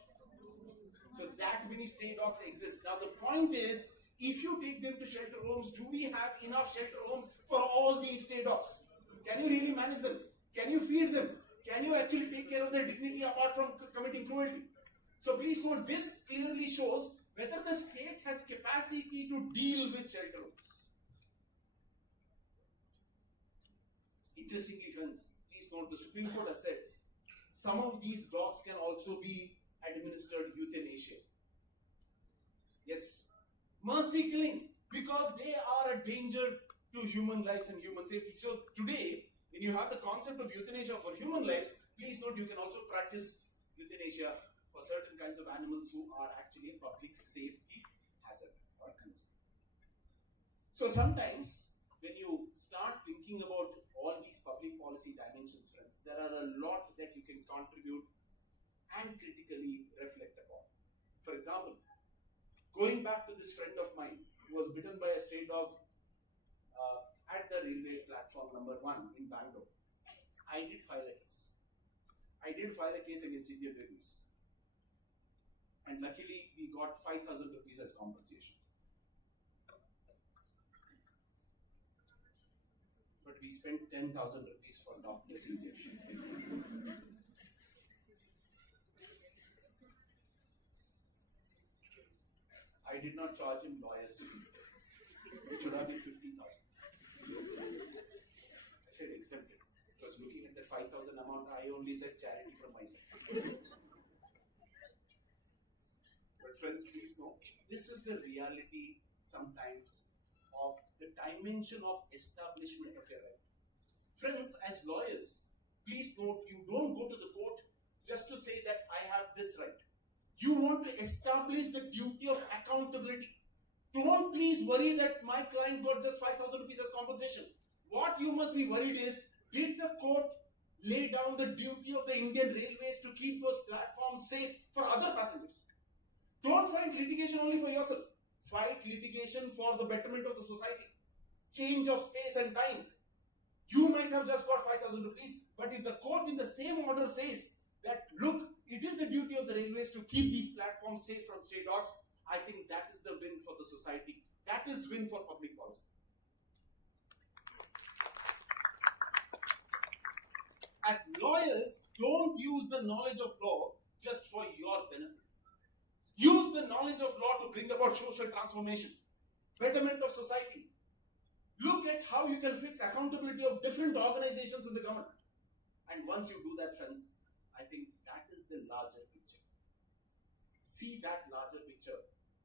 So that many stray dogs exist. Now the point is, if you take them to shelter homes, do we have enough shelter homes for all these stray dogs? Can you really manage them? Can you feed them? Can you actually take care of their dignity apart from committing cruelty? So please note, this clearly shows whether the state has capacity to deal with shelter homes. Interestingly, friends, please note the Supreme Court has said some of these dogs can also be administered euthanasia. Yes, mercy killing, because they are a danger to human lives and human safety. So today, when you have the concept of euthanasia for human lives, please note you can also practice euthanasia for certain kinds of animals who are actually a public safety hazard or concern. So sometimes, when you start thinking about all these public policy dimensions, friends, there are a lot that you can contribute and critically reflect upon. For example, going back to this friend of mine who was bitten by a stray dog at the railway platform number 1 in Bangalore, I did file a case. I did file a case against Indian Railways. And luckily, we got 5,000 rupees as compensation. But we spent 10,000 rupees for doctor's injection. I did not charge him lawyers' fee. It should have been 50,000. I said exempted. Because looking at the 5,000 amount, I only said charity from my side. But friends, please know, this is the reality sometimes of the dimension of establishment of your right. Friends, as lawyers, please note, you don't go to the court just to say that I have this right. You want to establish the duty of accountability. Don't please worry that my client got just 5,000 rupees as compensation. What you must be worried is, did the court lay down the duty of the Indian Railways to keep those platforms safe for other passengers? Don't fight litigation only for yourself. Fight litigation for the betterment of the society. Change of space and time. You might have just got 5,000 rupees, but if the court in the same order says that, look, it is the duty of the railways to keep these platforms safe from stray dogs, I think that is the win for the society. That is win for public policy. As lawyers, don't use the knowledge of law just for your benefit. Use the knowledge of law to bring about social transformation, betterment of society. Look at how you can fix accountability of different organizations in the government. And once you do that, friends, I think that is the larger picture. See that larger picture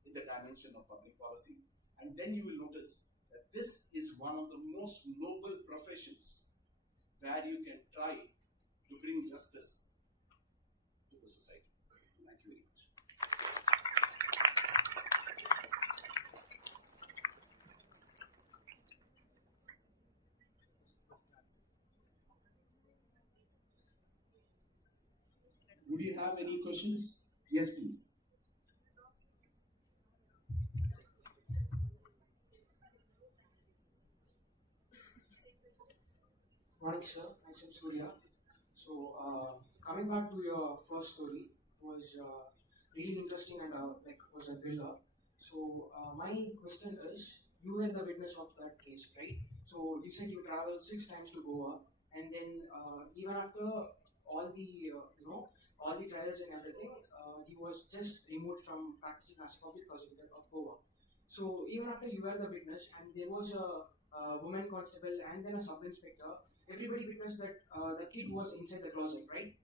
in the dimension of public policy. And then you will notice that this is one of the most noble professions where you can try to bring justice to the society. Thank you very much. Would you have any questions? Yes, please. Morning, sir. Myself Surya. So, coming back to your first story, was really interesting and was a thriller. So, my question is, you were the witness of that case, right? So, you said you traveled 6 times to Goa, and then even after all the all the trials and everything, he was just removed from practicing as a public prosecutor of Goa. So, even after you were the witness, and there was a woman constable and then a sub inspector, everybody witnessed that the kid was inside the closet, right?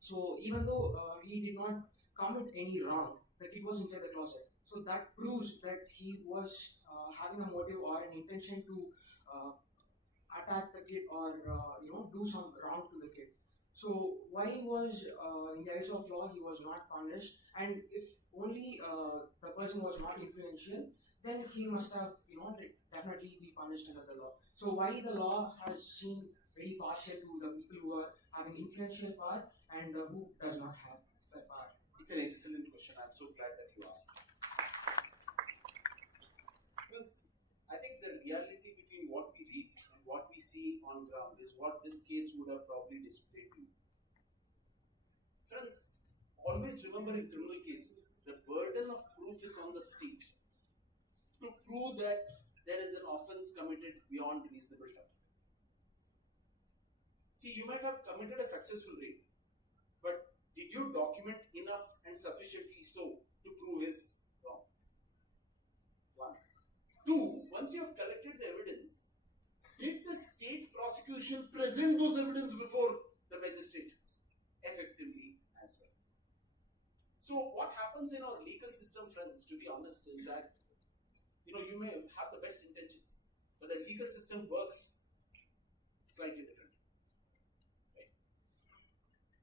So even though he did not commit any wrong, the kid was inside the closet. So that proves that he was having a motive or an intention to attack the kid or do some wrong to the kid. So why was in the eyes of law he was not punished? And if only the person was not influential, then he must have, definitely be punished under the law. So why the law has seen very partial to the people who are having influential power and who does not have that power? It's an excellent question. I'm so glad that you asked. Friends, I think the reality between what we read and what we see on ground is what this case would have probably displayed to you. Friends, always remember in criminal cases, the burden of proof is on the state to prove that there is an offense committed beyond reasonable doubt. See, you might have committed a successful rape, but did you document enough and sufficiently so to prove his wrong? One. Two, once you have collected the evidence, did the state prosecution present those evidence before the magistrate effectively as well? So what happens in our legal system, friends, to be honest, is that you may have the best intentions, but the legal system works slightly differently. Right?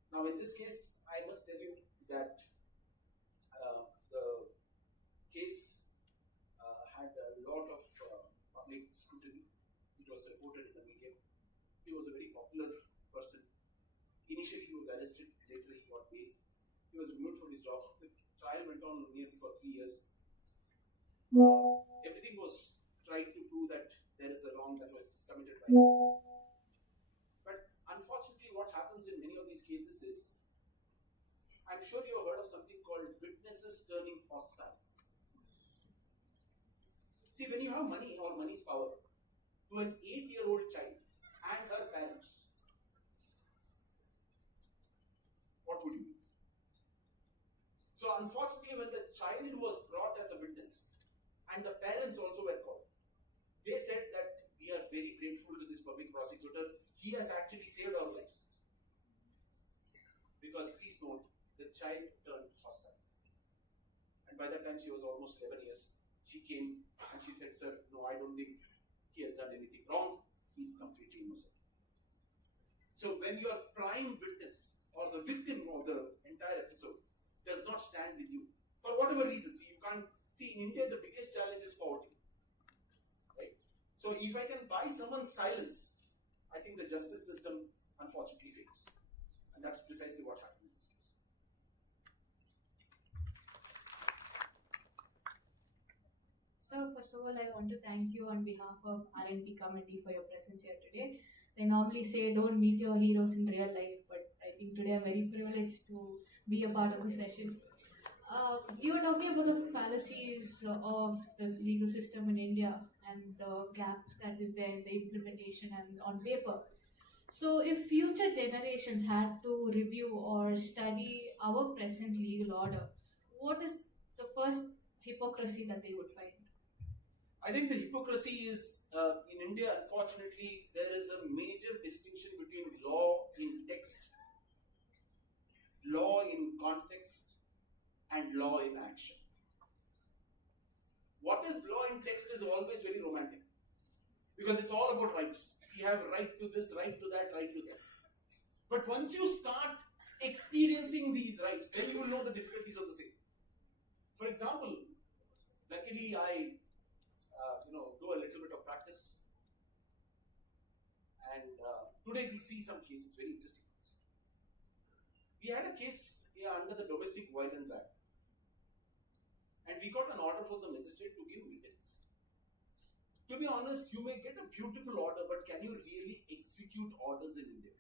Now, in this case, I must tell you that the case had a lot of public scrutiny. It was reported in the media. He was a very popular person. Initially, he was arrested. Later, he got bail. He was removed from his job. The trial went on nearly for 3 years. Everything was tried to prove that there is a wrong that was committed by him. But unfortunately, what happens in many of these cases is, I'm sure you have heard of something called witnesses turning hostile. See, when you have money or money's power, to an 8-year-old child and her parents, what would you do? So unfortunately, when the child was brought as a witness, and the parents also were called, they said that we are very grateful to this public prosecutor. He has actually saved our lives. Because please note, the child turned hostile. And by that time, she was almost 11 years. She came and she said, "Sir, no, I don't think he has done anything wrong. He's completely innocent." So when your prime witness or the victim of the entire episode does not stand with you, for whatever reason, see, you can't. See, in India, the biggest challenge is poverty. Right? So if I can buy someone's silence, I think the justice system unfortunately fails. And that's precisely what happened in this case. So first of all, I want to thank you on behalf of R&P committee for your presence here today. They normally say don't meet your heroes in real life, but I think today I'm very privileged to be a part of the session. You were talking about the fallacies of the legal system in India and the gap that is there in the implementation and on paper. So if future generations had to review or study our present legal order, what is the first hypocrisy that they would find? I think the hypocrisy is, in India, unfortunately, there is a major distinction between law in text, law in context, and law in action. What is law in text is always very romantic, because it's all about rights. We have right to this, right to that, right to that. But once you start experiencing these rights, then you will know the difficulties of the same. For example, luckily I do a little bit of practice, and today we see some cases, very interesting ones. We had a case under the Domestic Violence Act, and we got an order from the magistrate to give evidence. To be honest, you may get a beautiful order, but can you really execute orders in India?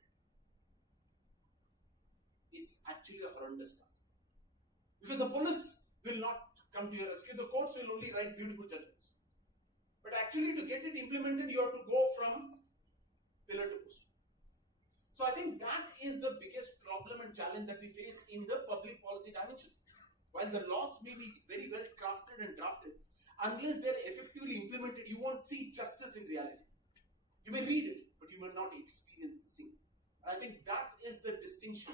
It's actually a horrendous task. Because the police will not come to your rescue, the courts will only write beautiful judgments. But actually, to get it implemented, you have to go from pillar to post. So I think that is the biggest problem and challenge that we face in the public policy dimension. While the laws may be very well crafted and drafted, unless they're effectively implemented, you won't see justice in reality. You may read it, but you may not experience the same. And I think that is the distinction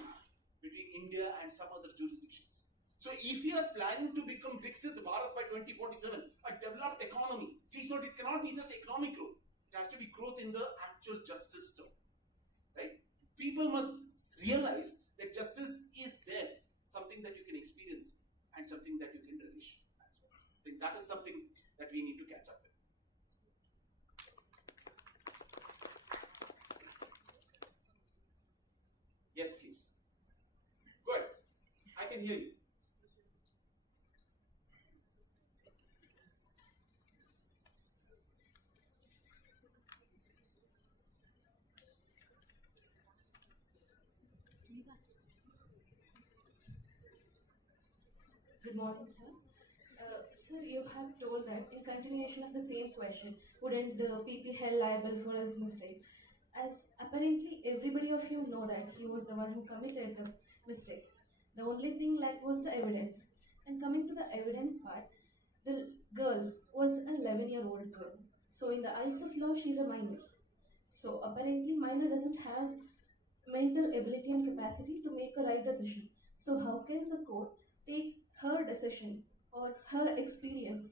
between India and some other jurisdictions. So if you are planning to become Viksit Bharat by 2047, a developed economy, please note it cannot be just economic growth. It has to be growth in the actual justice system. Right? People must realize that justice is there, something that you can experience and something that you can relish as well. I think that is something that we can hear you. Good morning, sir. Sir, you have told that in continuation of the same question, wouldn't the PP held liable for his mistake? As apparently everybody of you know that he was the one who committed the mistake. The only thing left was the evidence. And coming to the evidence part, the girl was an 11-year-old girl. So in the eyes of law, she's a minor. So apparently minor doesn't have mental ability and capacity to make a right decision. So how can the court take her decision or her experience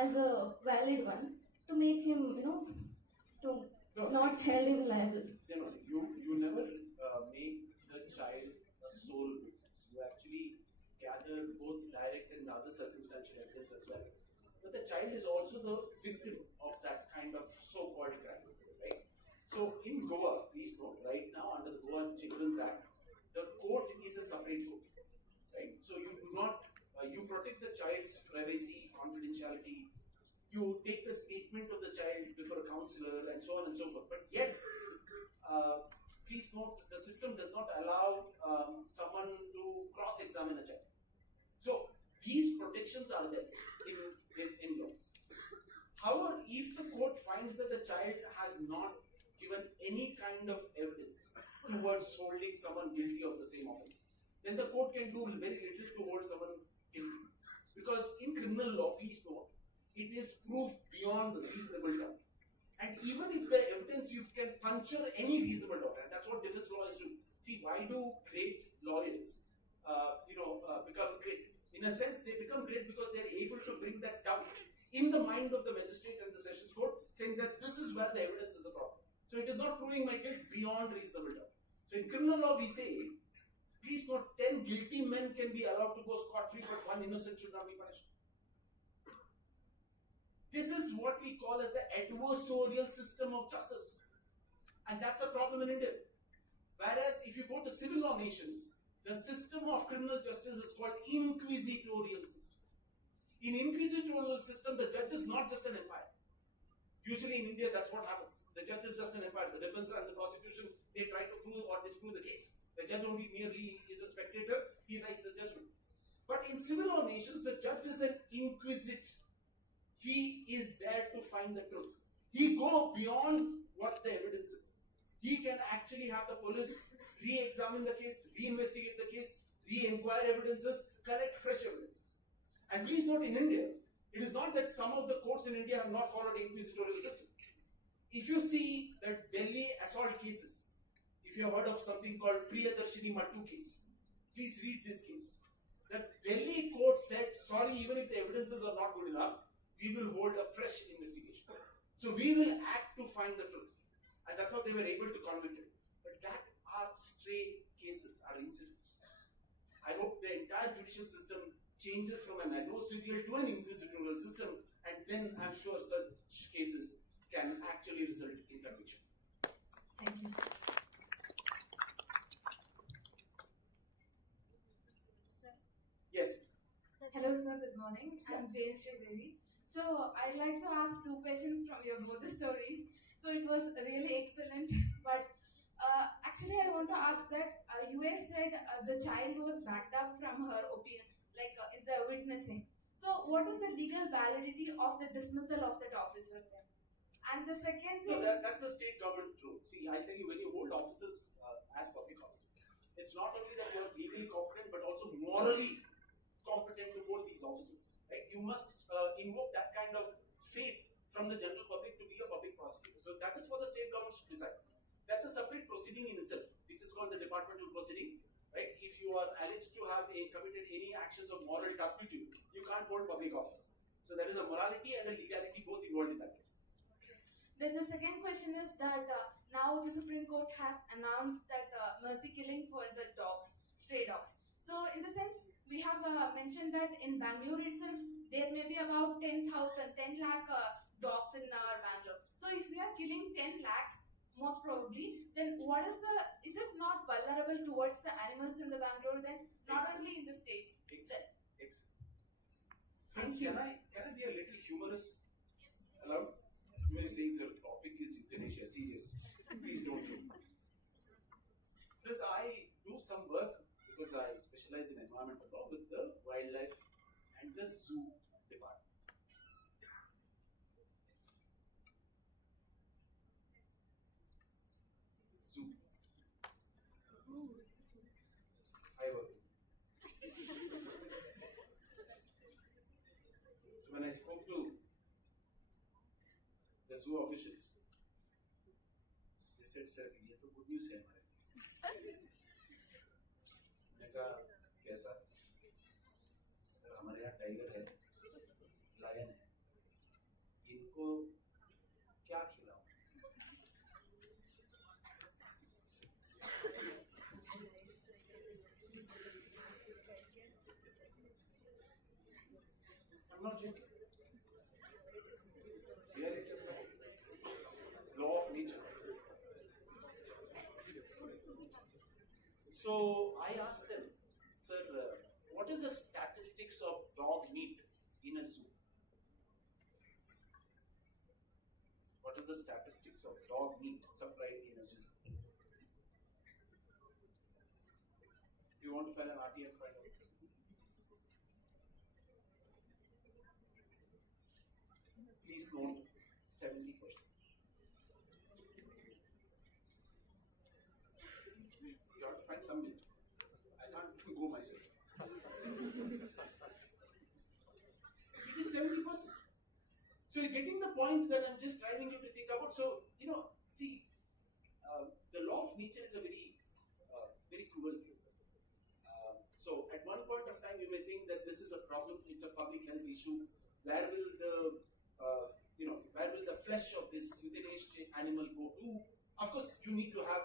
as a valid one to make him, to not held him liable? You never make the child a sole witness. You actually gather both direct and other circumstantial evidence as well. But the child is also the victim of that kind of so-called crime, right? So in Goa, please note, right now under the Goa Children's Act, the court is a separate court, right? So you do not, you protect the child's privacy, confidentiality, you take the statement of the child before a counselor and so on and so forth. But yet, please note, the system does not allow someone to cross-examine a child. So these protections are there in law. However, if the court finds that the child has not given any kind of evidence towards holding someone guilty of the same offense, then the court can do very little to hold someone guilty. Because in criminal law, please note, it is proof beyond reasonable doubt. And even if the evidence, you can puncture any reasonable doubt, and that's what defense lawyers do. See, why do great lawyers, become great? In a sense, they become great because they're able to bring that doubt in the mind of the magistrate and the sessions court, saying that this is where the evidence is a problem. So it is not proving my guilt beyond reasonable doubt. So in criminal law, we say, please note, 10 guilty men can be allowed to go scot-free, but one innocent should not be punished. This is what we call as the adversarial system of justice. And that's a problem in India. Whereas if you go to civil law nations, the system of criminal justice is called inquisitorial system. In inquisitorial system, the judge is not just an umpire. Usually in India, that's what happens. The judge is just an umpire. The defense and the prosecution, they try to prove or disprove the case. The judge only merely is a spectator. He writes the judgment. But in civil law nations, the judge is an inquisit. He is there to find the truth. He goes beyond what the evidence is. He can actually have the police re-examine the case, re-investigate the case, re-inquire evidences, collect fresh evidences. And please note, in India, it is not that some of the courts in India have not followed the inquisitorial system. If you see the Delhi assault cases, if you have heard of something called Priyadarshini Mattu case, please read this case. The Delhi court said, sorry, even if the evidences are not good enough, we will hold a fresh investigation. So we will act to find the truth. And that's how they were able to convict him. But that are stray cases, are incidents. I hope the entire judicial system changes from an adversarial to an inquisitorial system, and then I'm sure such cases can actually result in conviction. Thank you. Sir. Yes. Hello, sir. Good morning. I'm Jay Devi. So I'd like to ask two questions from your both the stories. So it was really excellent, but actually I want to ask that you have said the child was backed up from her opinion, like in the witnessing. So what is the legal validity of the dismissal of that officer then? And the second thing... No, that's a state government rule. See, I'll tell you, when you hold offices as public officers, it's not only that you are legally competent, but also morally competent to hold these offices. Right? You must invoke that kind of faith from the general public to be a public prosecutor. So that is for the state government to decide. That's a separate proceeding in itself, which is called the departmental proceeding. Right? If you are alleged to have committed any actions of moral turpitude, you can't hold public offices. So there is a morality and a legality both involved in that case. Then the second question is that now the Supreme Court has announced that mercy killing for the dogs, stray dogs. So in the sense, we have mentioned that in Bangalore itself, there may be about 10 lakh dogs in our Bangalore. So if we are killing 10 lakhs, most probably, then is it not vulnerable towards the animals in the Bangalore then? Not only in the state. Friends, can I be a little humorous? Allowed? You may say the topic is euthanasia, serious. Please don't joke. Friends, I do some work because I specialize in environmental law with the wildlife and the zoo department. Zoo. I work. So when I spoke to the zoo officials, they said, "Sir, ये तो good news है हमारे लिए." मैंने कहा, कैसा? Sir, हमारे यहाँ टाइगर है, लायन है, इनको क्या खिलाऊं? I'm not joking. Reality of life. Law of nature. So I asked them, "Sir, what is the statistics of dog meat in a zoo? What is the statistics of dog meat supplied in a zoo? Do you want to file an RT and find out?" Please note 70%. You have to find some meat. I can't go myself. It is 70%. So you're getting the point that I'm just driving you to think about. So, see, the law of nature is a very cruel thing. So at one point of time, you may think that this is a problem, it's a public health issue. Where will the flesh of this euthanized animal go to? Of course, you need to have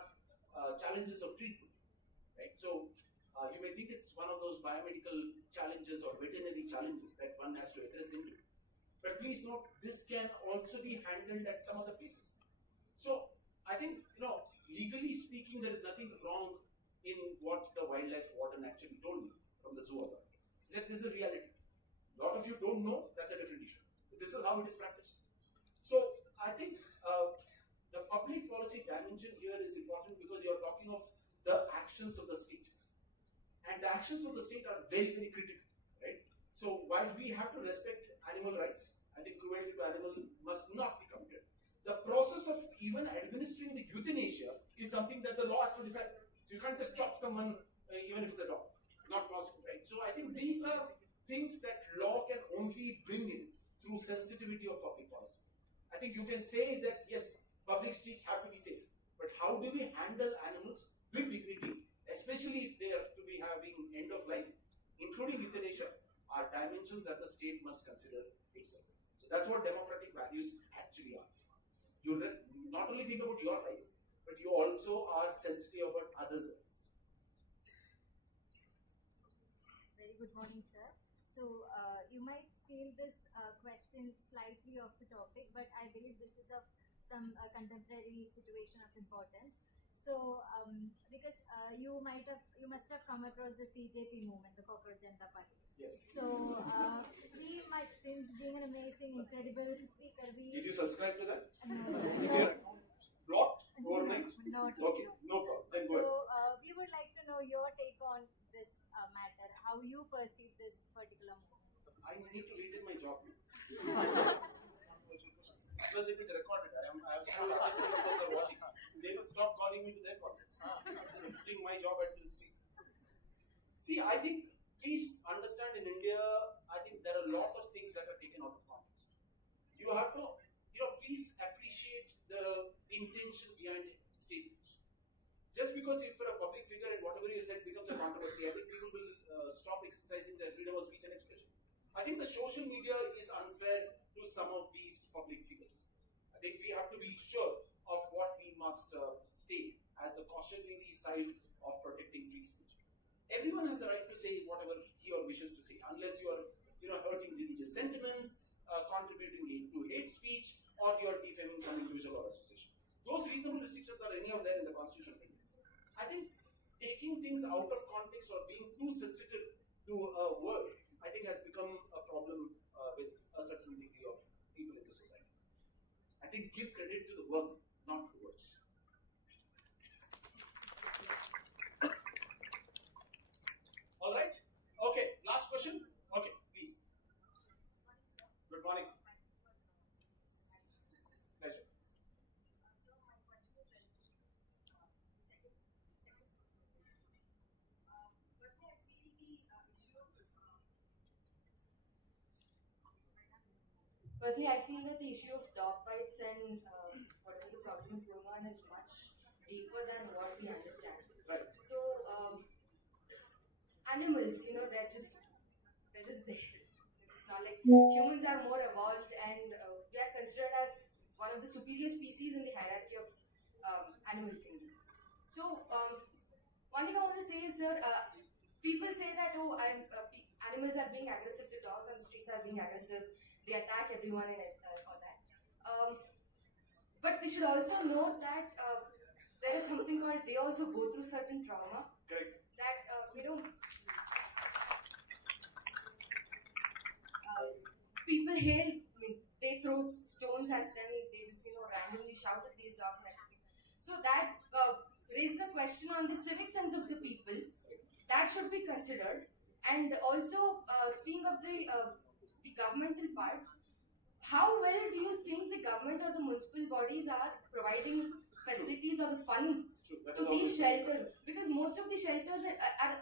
challenges of treatment, right? So you may think it's one of those biomedical challenges or veterinary challenges that one has to address into. But please note, this can also be handled at some other places. So I think, legally speaking, there is nothing wrong in what the wildlife warden actually told me from the zoo authority. He said this is a reality. A lot of you don't know, that's a different issue. But this is how it is practiced. So I think the public policy dimension here is important because you're talking of the actions of the state. And the actions of the state are very, very critical, right? So while we have to respect animal rights, I think cruelty to animal must not be committed. The process of even administering the euthanasia is something that the law has to decide. So you can't just chop someone even if it's a dog. Not possible, right? So I think these are things that law can only bring in through sensitivity of public policy. I think you can say that yes, public streets have to be safe, but how do we handle animals with dignity, especially if they are to be having end of life, including euthanasia, are dimensions that the state must consider itself. So that's what democratic values actually are. You not only think about your rights, but you also are sensitive about others' rights. Very good morning, sir. So you might feel this question slightly off the topic, but I believe this is of some contemporary situation of importance. So because you must have come across the CJP movement, the Cockroach Janata Party. Yes. So we might, since being an amazing, incredible speaker, Did you subscribe to that? No. Is your blocked overnight? Not Okay, yet. no problem. Then go ahead. So we would like to know your take on this matter, how you perceive this particular movement. I need to read in my job. Because it is recorded. I have so many principals are watching. They will stop calling me to their conference. Putting my job at the street. See, I think, please understand, in India, I think there are a lot of things that are taken out of context. You have to, please appreciate the intention behind statements. Just because if you're a public figure and whatever you said becomes a controversy, I think people will stop exercising their freedom of speech and expression. I think the social media is unfair to some of these public figures. I think we have to be sure of what we must state as the cautionary side of protecting free speech. Everyone has the right to say whatever he or wishes to say, unless you are, hurting religious sentiments, contributing to hate speech, or you are defaming some individual or association. Those reasonable restrictions are anyhow there in the Constitution of India. I think taking things out of context or being too sensitive to a word, I think has become a problem think give credit to the work, not to the words. All right. Okay. Last question. Okay, please. Good morning. Pleasure. Firstly, I feel that the issue of dog bites and whatever the problem is going on is much deeper than what we understand. Right. So, animals, they're just there. It's not like humans are more evolved, and we are considered as one of the superior species in the hierarchy of animal kingdom. So, one thing I want to say is, sir, people say that animals are being aggressive, the dogs on the streets are being aggressive, they attack everyone and all that. But we should also note that there is something called they also go through certain trauma. Correct. That people hail, they throw stones at them, they just randomly shout at these dogs and everything. So that raises a question on the civic sense of the people. That should be considered. And also, speaking of the governmental part, how well do you think the government or the municipal bodies are providing facilities or the funds to these shelters? Because most of the shelters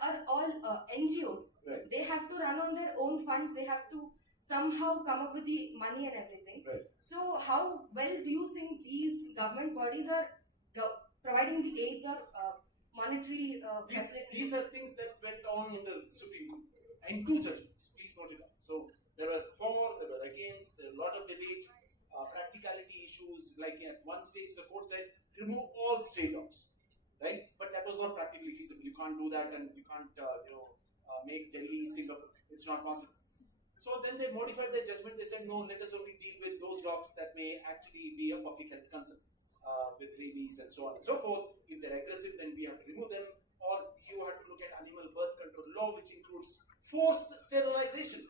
are all NGOs. Right. They have to run on their own funds. They have to somehow come up with the money and everything. Right. So how well do you think these government bodies are providing the aids or monetary facilities? These are things that went on in the Supreme Court and two judgments. Please note it down. So there were for, there were against, there were a lot of debate, practicality issues. Like at one stage, the court said remove all stray dogs, right? But that was not practically feasible. You can't do that, and you can't, make Delhi Singapore. It's not possible. So then they modified their judgment. They said no, let us only deal with those dogs that may actually be a public health concern, with rabies and so on and so forth. If they're aggressive, then we have to remove them. Or you have to look at animal birth control law, which includes forced sterilization.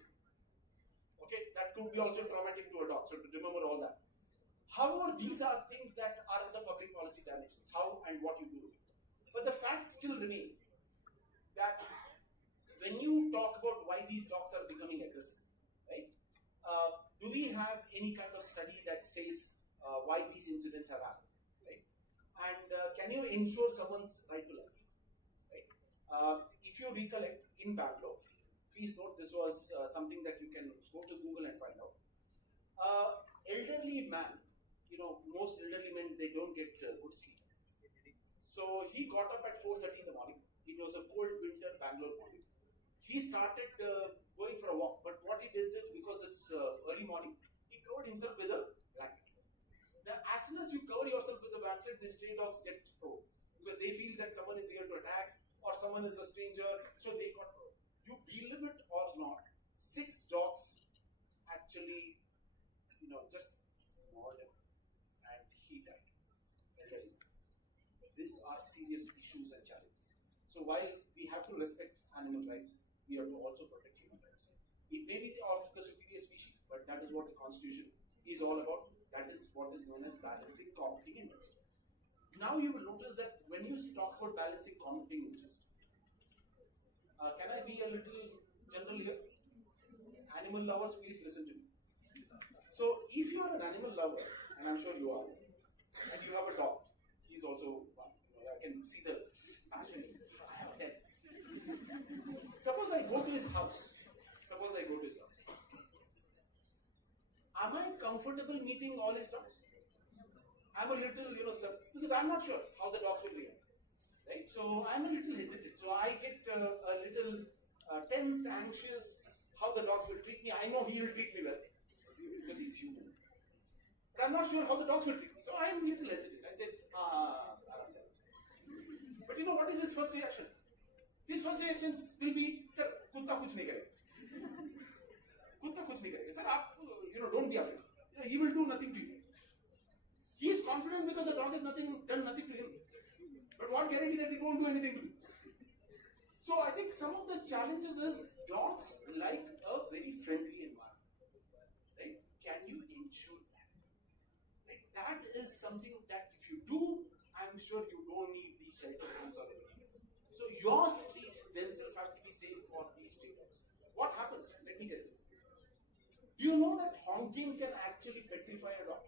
Okay, that could be also traumatic to a dog. So to remember all that. However, these are things that are the public policy dimensions, how and what you do. But the fact still remains that when you talk about why these dogs are becoming aggressive, right? Do we have any kind of study that says why these incidents have happened, right? And can you ensure someone's right to life, right? If you recollect, in Bangalore, please note this was something that you can go to Google and find out. Elderly man, most elderly men, they don't get good sleep. So he got up at 4:30 in the morning. It was a cold winter Bangalore morning. He started going for a walk, but what he did is, because it's early morning, he covered himself with a blanket. Now, as soon as you cover yourself with a blanket, the stray dogs get provoked because they feel that someone is here to attack or someone is a stranger, so they got provoked. You believe it or not, 6 dogs actually, just mauled him, and he died. These are serious issues and challenges. So while we have to respect animal rights, we have to also protect human rights. It may be of the superior species, but that is what the Constitution is all about. That is what is known as balancing competing interests. Now you will notice that when you talk about balancing competing interests, can I be a little general here? Animal lovers, please listen to me. So if you are an animal lover, and I'm sure you are, and you have a dog, he's also one. I can see the passion. I have 10. Suppose I go to his house. Am I comfortable meeting all his dogs? I'm a little, because I'm not sure how the dogs will react. Right? So I'm a little hesitant. So I get a little tensed, anxious, how the dogs will treat me. I know he will treat me well because he's human. But I'm not sure how the dogs will treat me. So I'm a little hesitant. I said, but what is his first reaction? His first reactions will be, sir, kutta kuch nahi karega. Kutta kuch nahi karega. Sir, don't be afraid. He will do nothing to you. He is confident because the dog has done nothing to him. But what guarantee that it won't do anything to you? So I think some of the challenges is dogs like a very friendly environment. Right? Can you ensure that? Right? that is something that if you do, I'm sure you don't need these shelter homes or anything else. So your streets themselves have to be safe for these stray dogs. What happens? Let me tell you. Do you know that honking can actually petrify a dog?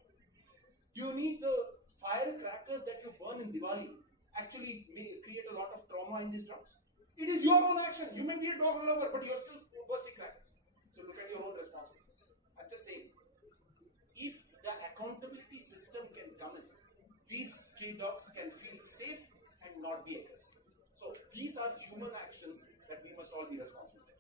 Do you need the firecrackers that you burn in Diwali actually may create a lot of trauma in these dogs? It is your own action. You may be a dog lover, but you're still bursting crackers. So look at your own responsibility. I'm just saying, if the accountability system can come in, these stray dogs can feel safe and not be aggressive. So these are human actions that we must all be responsible for.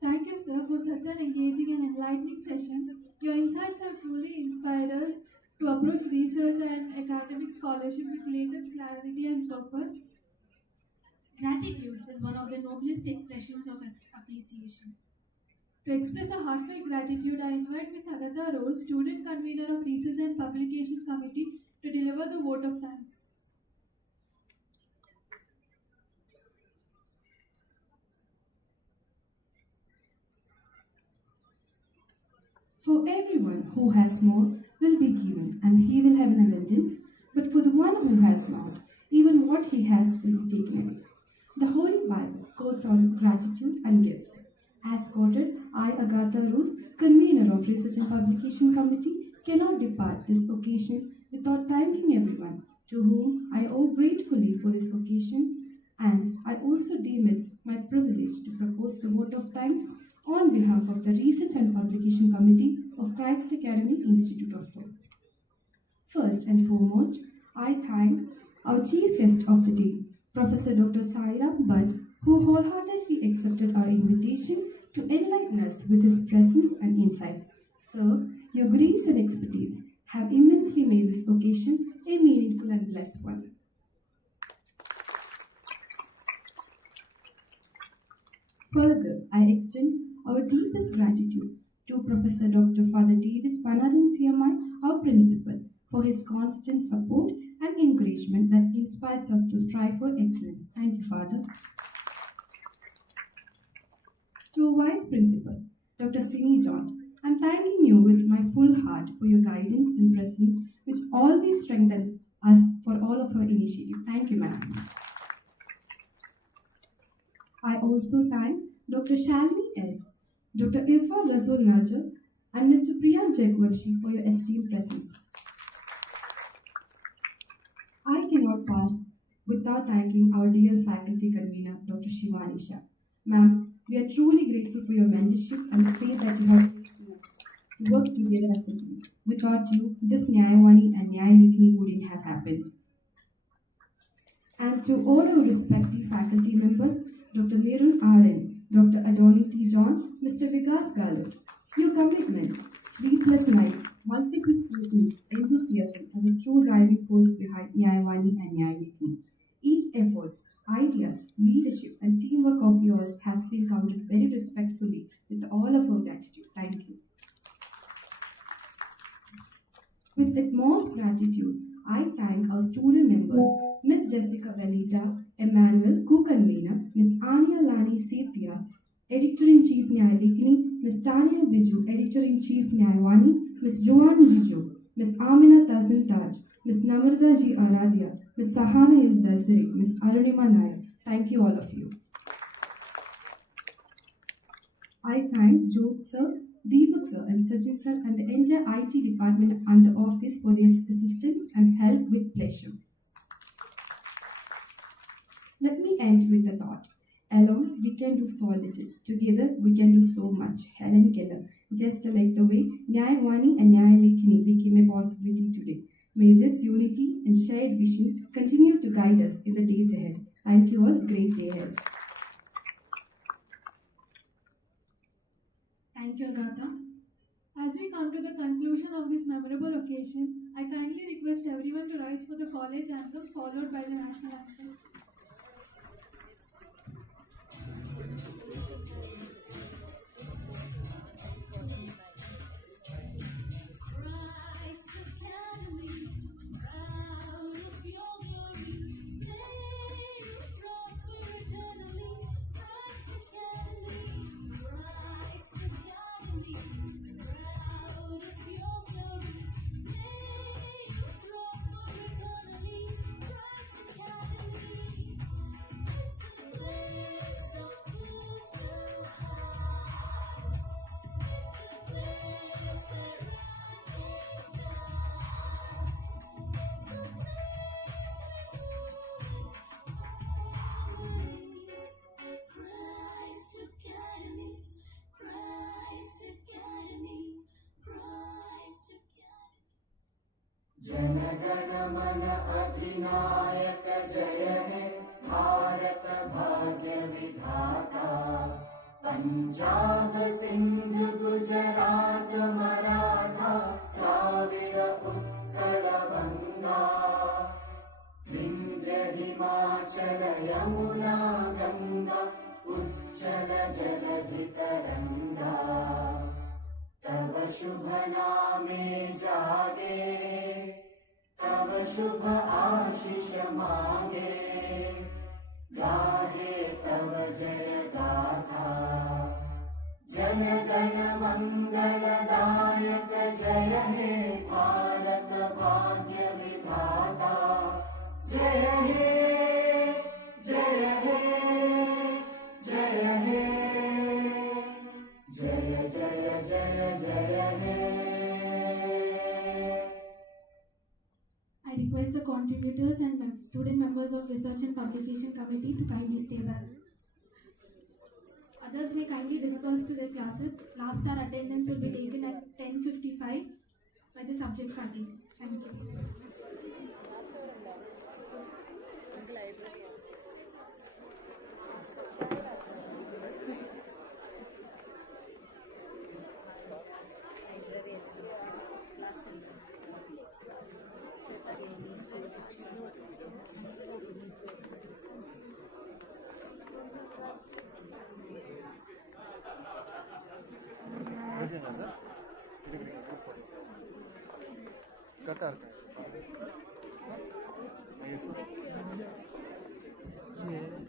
Thank you, sir, for such an engaging and enlightening session. Your insights have truly inspired us to approach research and academic scholarship with greater clarity and purpose. Gratitude is one of the noblest expressions of appreciation. To express a heartfelt gratitude, I invite Ms. Agatha Rose, Student Convener of Research and Publication Committee, to deliver the vote of thanks. For everyone who has more will be given, and he will have an abundance. But for the one who has not, even what he has will be taken away. The Holy Bible quotes on gratitude and gifts. As quoted, I, Agatha Rose, convener of Research and Publication Committee, cannot depart this occasion without thanking everyone to whom I owe gratefully for this occasion, and I also deem it my privilege to propose the vote of thanks on behalf of the Research and Publication Committee of Christ Academy Institute of Law. First and foremost, I thank our chief guest of the day, Professor Dr. Sairam Bhat, who wholeheartedly accepted our invitation to enlighten us with his presence and insights. Sir, your grace and expertise have immensely made this occasion a meaningful and blessed one. Further, I extend our deepest gratitude to Professor Dr. Father Davis Panaran CMI, our principal, for his constant support and encouragement that inspires us to strive for excellence. Thank you, Father. To our Vice Principal, Dr. Sini John, I'm thanking you with my full heart for your guidance and presence, which always strengthens us for all of our initiative. Thank you, ma'am. I also thank Dr. Shalini S., Dr. Irfa Razul Najar, and Mr. Priyank Jagwanshi for your esteemed presence. I cannot pass without thanking our dear faculty convener, Dr. Shivani Shah. Ma'am, we are truly grateful for your mentorship and the faith that you have placed in us to work together as a team. Without you, this Nyayavani and Nyayalekhani wouldn't have happened. And to all our respective faculty members, Dr. Nerun R.N., Dr. Adoni T. John, Mr. Vikas Galut, your commitment, sleepless nights, multiple scrutinies, enthusiasm are the true driving force behind Nyayavani and Nyayalekhani. Each efforts, ideas, leadership, and teamwork of yours has been counted very respectfully with all of our gratitude. Thank you. With utmost gratitude, I thank our student members, Ms. Jessica Benita, Emmanuel, co-convener, Ms. Nyayalekani Setia, Editor-in-Chief Nyayalekhani, Ms. Tanya Biju, Editor-in-Chief Nyayavani, Ms. Joanne Jijo, Ms. Amina Tazin Taj, Ms. Namrata Ji Aradhya, Ms. Sahana S. Dasri, Ms. Arunima Nair. Thank you, all of you. I thank Jyot sir, Deepak sir, and Sachin sir, and the entire IT department and the office for their assistance and help with pleasure. Let me end with a thought. Alone, we can do so little. Together, we can do so much. Helen Keller, just like the way Nyayavani and Nyayalekhani became a possibility today. May this unity and shared vision continue to guide us in the days ahead. Thank you all. Great day ahead. Thank you, Agatha. As we come to the conclusion of this memorable occasion, I kindly request everyone to rise for the college anthem followed by the national anthem. अधिनायक जय हे भारत भाग्य विधाता पंजाब सिंध गुजरात मराठा द्राविड उत्कल गंगा विंध्य हिमाचल यमुना गंगा उच्चल जलधि तरंगा तव शुभ नामे जागे तव शुभ आशीष मांगे गाहे तव जय गाथा जन गण मंगलदायक जय हे भारत भाग्य विधाता जय हे जय हे जय हे जय जय जय जय हे. I request the contributors and student members of Research and Publication Committee to kindly stay back. Others may kindly disperse to their classes. Last hour attendance will be taken at 10:55 by the subject faculty. Thank you. कतार का ये